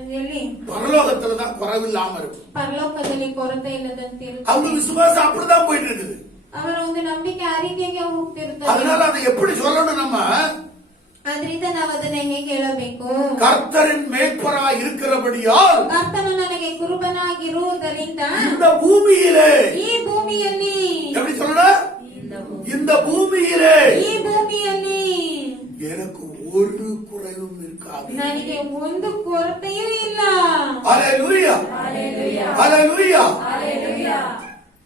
ಅದೆಲ್ಲಿ பரலோகத்துலதான் குறைவில்லாம இருக்கும். ಪರಲೋಕದಲ್ಲಿ ಕೊರತೆ ಇಲ್ಲದಂತೆ அவங்க விசுவாசம் அப்படிதான் போயிட்டு இருக்குது. ಅವರ ಒಂದು ನಂಬಿಕೆ ಆ ರೀತಿಯಾಗಿ ಹೋಗ್ತಿರುತ್ತದೆ. அதனால அதை எப்படி சொல்லணும்? நம்ம ಆದ್ರಿಂದ ನಾವು ಅದನ್ನ ಹೇಗೆ ಹೇಳಬೇಕು? கர்த்தரின் மேய்ப்பராய் இருக்கிறபடியால் ಕರ್ತನು ನನಗೆ ಕುರುಬನಾಗಿರುವುದರಿಂದ இந்த பூமியிலே, ಈ ಭೂಮಿಯಲ್ಲಿ, எப்படி சொல்லணும்? இந்த பூமியிலே ಈ ಭೂಮಿಯಲ್ಲಿ எனக்கு ஒரு குறைவும் இருக்காது. ನನಗೆ ಒಂದು ಕೊರತೆಯೂ ಇಲ್ಲ. அல்லேலூயா, அல்லேலூயா.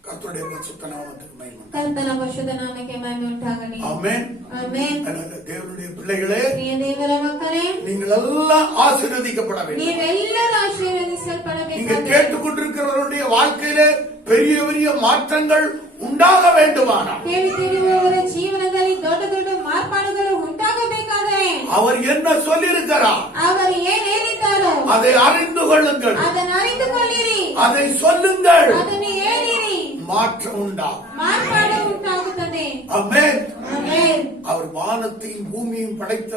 கர்த்தருடைய பரிசுத்த நாமத்துக்கு மகிமை. ಕರ್ತನ ಪರಿಶುದ್ಧ ನಾಮಕ್ಕೆ ಮಹಿಮೆ ಉಂಟಾಗಲಿ. ஆமென். ಆಮೆನ್. அதனால தேவனுடைய பிள்ளைகளே, ಪ್ರಿಯ ದೇವರ ಮಕ್ಕಳೇ, நீங்கள் எல்லாம் ஆசீர்வதிக்கப்பட வேண்டும். ನೀವೆಲ್ಲರೂ நீங்க ಆಶೀರ್ವದಿಸಲ್ಪಡಬೇಕು. கேட்டுக்கொண்டிருக்கிறவருடைய வாழ்க்கையிலே பெரிய பெரிய மாற்றங்கள் உண்டாக வேண்டுமானால் ಕೇಳುತ್ತಿರುವವರ ಜೀವನದಲ್ಲಿ ದೊಡ್ಡ ದೊಡ್ಡ ಮಾರ್ಪಾಡುಗಳು ಉಂಟಾಗಬೇಕಾದರೆ அவர் என்ன சொல்லியிருக்கிறார் ಅವರು ಏನ್ ಹೇಳಿದ್ದಾರೋ அதை அறிந்து கொள்ளுங்கள், ಅದನ್ನು ಅರಿತುಕೊಳ್ಳಿರಿ, அதை சொல்லுங்கள். ಅದನ್ನು ಹೇಳಿರಿ, மாற்றம் உண்டாகும். ಮಾರ್ಪಾಡು ಉಂಟಾಗುತ್ತದೆ. ஆமென். ಆಮೆನ್. அவர் வானத்தையும் பூமியும் படைத்த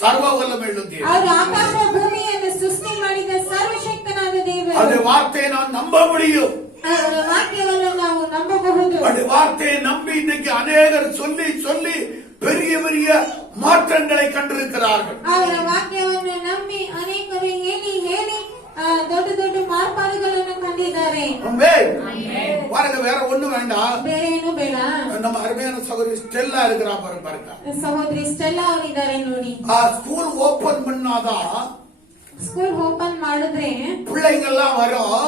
சர்வ வல்லமையுள்ள தேவன். ಅವರು ಆಕಾಶ ಭೂಮಿಯನ್ನು ಸೃಷ್ಟಿ ಮಾಡಿದ ಸರ್ವಶಕ್ತನಾದ ದೇವರು. அந்த வார்த்தையை நான் நம்ப முடியும். ಅವರ ವಾಕ್ಯವನ್ನು ನಾವು ನಂಬಬಹುದು. அந்த வார்த்தையை நம்பி இன்னைக்கு அநேகர் சொல்லி சொல்லி பெரிய பெரிய மாற்றங்களை கண்டிருக்கிறார்கள். ಅವರ ವಾಕ್ಯವನ್ನು ನಂಬಿ ಅನೇಕರು ಹೇಳಿ ಹೇಳಿ ದೊಡ್ಡ ದೊಡ್ಡ ಮಾರ್ಪಾಡುಗಳನ್ನು ಕಂಡಿದ್ದಾರೆ. பாருங்க, வேற ஒண்ணு வேண்டாம். ಬೇರೆ ಏನು ಬೇಡ. நம்ம அருமையான சகோதரி ஸ்டெல்லா இருக்கிறா பாருங்க. ಸಹೋದರಿ ಸ್ಟೆಲ್ಲಾ ಅವರಿದ್ದಾರೆ ನೋಡಿ. ஸ்கூல் ஓபன் பண்ணாதான் ಸ್ಕೂಲ್ ಓಪನ್ ಮಾಡಿದ್ರೆ பிள்ளைங்க எல்லாம் வரும்.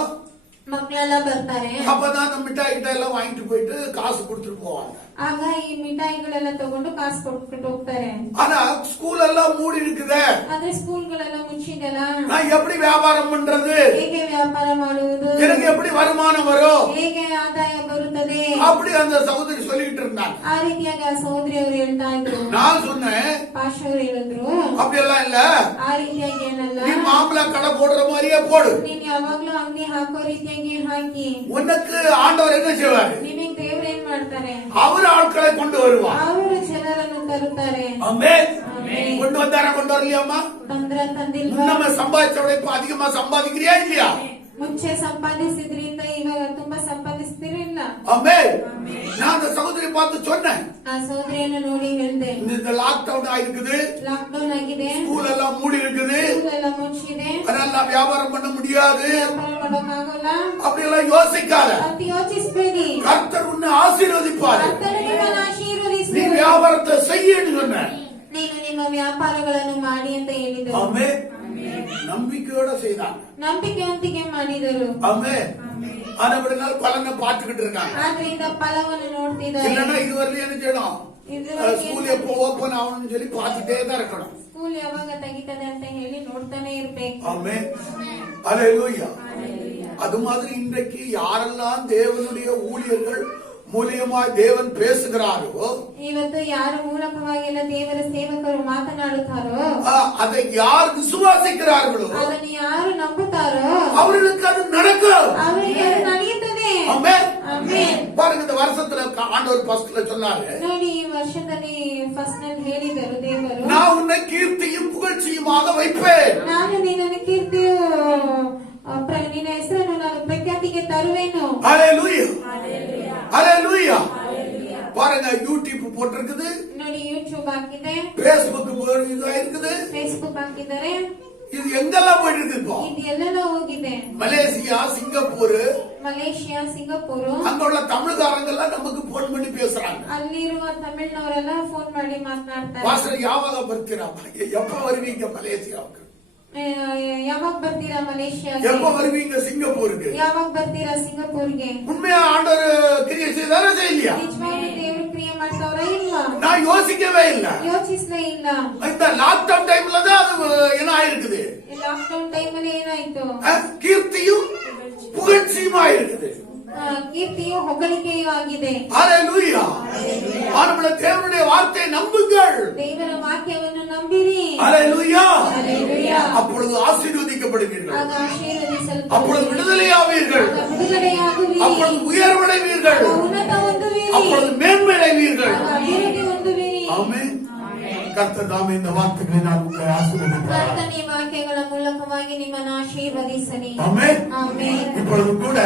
ಮಕ್ಕಳೆಲ್ಲ ಬರ್ತಾರೆ. அப்பதான் அந்த மிட்டாய் கிட்ட எல்லாம் வாங்கிட்டு போயிட்டு காசு கொடுத்துட்டு போவாங்க. ಆಗ ಈ ಮಿಠಾಯಿಗಳೆಲ್ಲ ತಗೊಂಡು ಕಾಸು ಕೊಟ್ಬಿಟ್ಟು ಹೋಗ್ತಾರೆ. ஆனா ஸ்கூல் எல்லாம் மூடி இருக்குது. ಆದ್ರೆ ಸ್ಕೂಲ್ಗಳೆಲ್ಲ ಮುಚ್ಚಿದೆಲ್ಲ. நான் எப்படி வியாபாரம் பண்றது? ಹೇಗೆ ವ್ಯಾಪಾರ ಮಾಡುವುದು? எனக்கு எப்படி வருமானம் வரும்? ಹೇಗೆ ಆದಾಯ ಬರುತ್ತದೆ? அப்படி அந்த சகோதரி சொல்லிட்டு இருந்தாங்க. ಆ ರೀತಿಯಾಗಿ ಆ ಸಹೋದರಿ ಅವರು ಹೇಳ್ತಾ ಇದ್ರು. நான் சொன்னேன், ಪಾಶ್ ಅವರು ಹೇಳಿದ್ರು, அப்படி எல்லாம் இல்ல, ಆ ರೀತಿಯಾಗಿ ಏನಲ್ಲ, நீ மாம்பழ கடை போடுற மாதிரியே போடு. ನೀನ್ ಯಾವಾಗ್ಲೂ ಅಂಗಡಿ ಹಾಕೋ ರೀತಿಯಾಗಿ ಹಾಕಿ. உனக்கு ஆண்டவர் என்ன செய்வாரு? ನಿಮಗೆ ದೇವ್ರು ಏನ್ ಮಾಡ್ತಾರೆ? அவர் ஆட்களை கொண்டு வருவார். ಅವರು ಜನರನ್ನು ತರುತ್ತಾರೆ. ஆமென். ಆಮೆನ್. கொண்டு வந்தாரா, கொண்டு வரலையாமா? ತಂದಿಲ್ವಾ? நம்ம சம்பாதிச்சோட இப்ப அதிகமா சம்பாதிக்கிறியா இல்லையா? ಮುಂಚೆ ಸಂಪಾದಿಸಿದ್ರಿಂದ ಇವಾಗ ತುಂಬಾ ಸಂಪಾದಿಸ್ತಿರಲಿಲ್ಲ. ஆமென். நான் அந்த சகோதரி பார்த்து சொன்னேன், ಆ ಸಹೋದರಿಯನ್ನು ನೋಡಿ ಹೇಳ್ದೆ, இந்த லாக்டவுன் ஆயிருக்குது, ಲಾಕ್ಡೌನ್ ಆಗಿದೆ, ஸ்கூல் எல்லாம் மூடி இருக்குது, ಸ್ಕೂಲ್ ಎಲ್ಲ ಮುಚ್ಚಿದೆ, அதனால வியாபாரம் பண்ண முடியாது, ವ್ಯಾಪಾರ ಮಾಡೋಕ್ಕಾಗಲ್ಲ அப்படி எல்லாம் யோசிக்காத. ಅಂತ ಯೋಚಿಸಬೇಡಿ. கர்த்தர் உன்னை ஆசீர்வதிப்பாரு. ಕರ್ತನು ನಿಮ್ಮನ್ನು நீ ಆಶೀರ್ವದಿಸುವನು. வியாபாரத்தை செய்யன்னு சொன்ன. ನೀನು ನಿಮ್ಮ ವ್ಯಾಪಾರಗಳನ್ನು ಮಾಡಿ ಅಂತ ಹೇಳಿದರು. ஆமே நம்பிக்கையோட செய்தாங்க. ನಂಬಿಕೆಯೊಂದಿಗೆ ಮಾಡಿದರು. ஆமே ஆனபடினால் பலனை பார்த்துக்கிட்டு இருக்காங்க. ಆದ್ರಿಂದ ಫಲವನ್ನು ನೋಡ್ತಿದ್ದಾರೆ. இல்லன்னா இதுவரையிலும் என்ன செய்யணும், ಇದುವರೆಗೆ ஸ்கூல் எப்போ ஓபன் ஆகணும்னு சொல்லி பார்த்துட்டே தான் இருக்கணும். ಸ್ಕೂಲ್ ಯಾವಾಗ ತೆಗಿತದೆ ಅಂತ ಹೇಳಿ ನೋಡ್ತಾನೆ ಇರ್ಬೇಕು. ஆமே அல்லேலூயா. அது மாதிரி இன்றைக்கு யாரெல்லாம் தேவனுடைய ஊழியர்கள் மூலியமாய் தேவன் பேசுகிறாரோ, ಇವತ್ತು ಯಾರ ಮೂಲಕವಾಗಿಲ್ಲ ದೇವರ ಸೇವಕರು ಮಾತನಾಡುತ್ತಾರೋ, அதை யார் விசுவாசிக்கிறார்களோ ಅದನ್ನು ಯಾರು ನಂಬುತ್ತಾರೋ அவர்களுக்கு அது நடக்கும். ಅವರಿಗೆ ಅದು ನಡೆಯುತ್ತದೆ. ஆமென். ಆಮೆನ್. பாருங்க, இந்த வருஷத்துல ஆண்டவர் ஃபர்ஸ்ட்ல சொன்னாரு, ನೋಡಿ ಈ ವರ್ಷದಲ್ಲಿ ಫಸ್ಟ್ ನಲ್ಲಿ ಹೇಳಿದರು ದೇವರು, நான் உன்னை கீர்த்தியும் புகழ்ச்சியுமாக வைப்பேன். ನಾನು ನಿನ್ನನ್ನು ಕೀರ್ತಿಯು ನಿನ್ನ ಹೆಸರನ್ನು ನಾನು ಪ್ರಖ್ಯಾತಿಗೆ ತರುವೆನು. ஹalleluya ஹalleluya. பாருங்க, யூடியூப் போட்டிருக்குது, ನೋಡಿ ಯೂಟ್ಯೂಬ್ ಹಾಕಿದೆ, Facebook இருக்குது, ಫೇಸ್ಬುಕ್ ಹಾಕಿದ್ದಾರೆ. இது எங்கெல்லாம் போயிட்டு இருக்கு இப்போ? ಇದು ಎಲ್ಲೆಲ್ಲ ಹೋಗಿದೆ. மலேசியா, சிங்கப்பூர், ಮಲೇಷಿಯಾ, ಸಿಂಗಾಪುರ್, அங்க உள்ள தமிழ்காரங்கெல்லாம் நமக்கு போன் பண்ணி பேசுறாங்க. ಅಲ್ಲಿರುವ ತಮಿಳ್ನವರೆಲ್ಲ ಫೋನ್ ಮಾಡಿ ಮಾತನಾಡ್ತಾರೆ. பாஸ்டர் யாವಾಗ ಬರ್ತೀರಾ, எப்ப வருவீங்க மலேசியாவுக்கு, ಯಾವಾಗ ಬರ್ತೀರಾ ಮಲೇಷಿಯಾಗೆ, எப்ப வருவீங்க சிங்கப்பூருக்கு? ಯಾವಾಗ ಬರ್ತೀರಾ ಸಿಂಗಾಪುರ್ಗೆ? உண்மையா ஆண்டவர் கிரியை செய்தாரா செய்யலையா? ನಿಜವಾಗ್ಲೂ ದೇವರು ಕ್ರಿಯೆ ಮಾಡ್ತಾವ್ರ ಇಲ್ವಾ? நான் யோசிக்கவே இல்ல. ಯೋಚಿಸ್ಲೇ ಇಲ್ಲ. இந்த லாக்டவுன் டைம்ல தான் அது என்ன ஆயிருக்குது, ಲಾಕ್ಡೌನ್ ಟೈಮ್ ಅಲ್ಲಿ ಏನಾಯ್ತು, கீர்த்தியும் புகழ்ச்சியுமா இருக்குது. ಕೀರ್ತಿಯು ಹೊಗಳಿಕೆಯೂ ಆಗಿದೆ. ஹalleluya. ஆண்டவருடைய தேவனுடைய வார்த்தையை நம்புங்கள். ದೇವರ ವಾಕ್ಯವನ್ನು ನಂಬಿರಿ. ஹalleluya. ಹಲ್ಲೆಲೂಯಾ. அப்பொழுது ஆசீர்வதிக்கப்படுவீர்கள், ಆಗ ಆಶೀರ್ವದಿಸಲ್ಪಡುವಿರಿ. அப்பொழுது விடுதலையாவீர்கள், ಆಗ ಬಿಡುಗಡೆಯಾಗುವಿರಿ. அப்பொழுது உயர்வடைவீர்கள், ಆಗ ಉನ್ನತ ಹೊಂದುವಿರಿ. அப்பொழுது மேன்மையடைவீர்கள். ಆಗ ಅಭಿವೃದ್ಧಿ ಹೊಂದುವಿರಿ. ஆமென். கர்த்தர் தாமே இந்த வார்த்தைகளை நான் உங்களை ஆசீர்வதிப்பார். ಕರ್ತನ ವಾಕ್ಯಗಳ ಮೂಲಕವಾಗಿ ನಿಮ್ಮನ್ನು ಆಶೀರ್ವದಿಸಲಿ. ஆமென். ಆಮೆನ್. இப்பொழுது கூட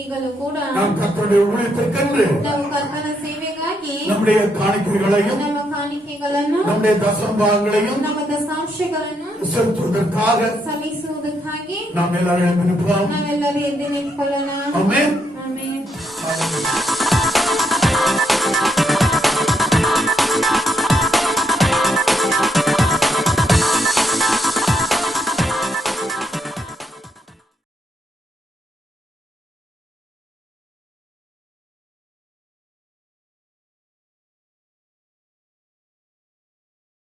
ಈಗಲೂ ಕೂಡ நாம் கர்த்தருடைய ஊழியத்திற்கென்று ನಾವು ಕರ್ತನ ಸೇವೆಗಾಗಿ நம்முடைய காணிக்கைகளையும் ನಮ್ಮ ಕಾಣಿಕೆಗಳನ್ನು நம்முடைய தசமபாகங்களையும் ನಮ್ಮ ದಶಾಂಶಗಳನ್ನು செலுத்துவதற்காக ಸಲ್ಲಿಸುವುದಕ್ಕಾಗಿ நாம் எல்லாரும் எழுந்திருப்போம். ನಾವೆಲ್ಲರೂ ಎದ್ದು ನಿಂತ್ಕೊಳ್ಳೋಣ. ஆமென். ಆಮೆನ್. Hallelujah.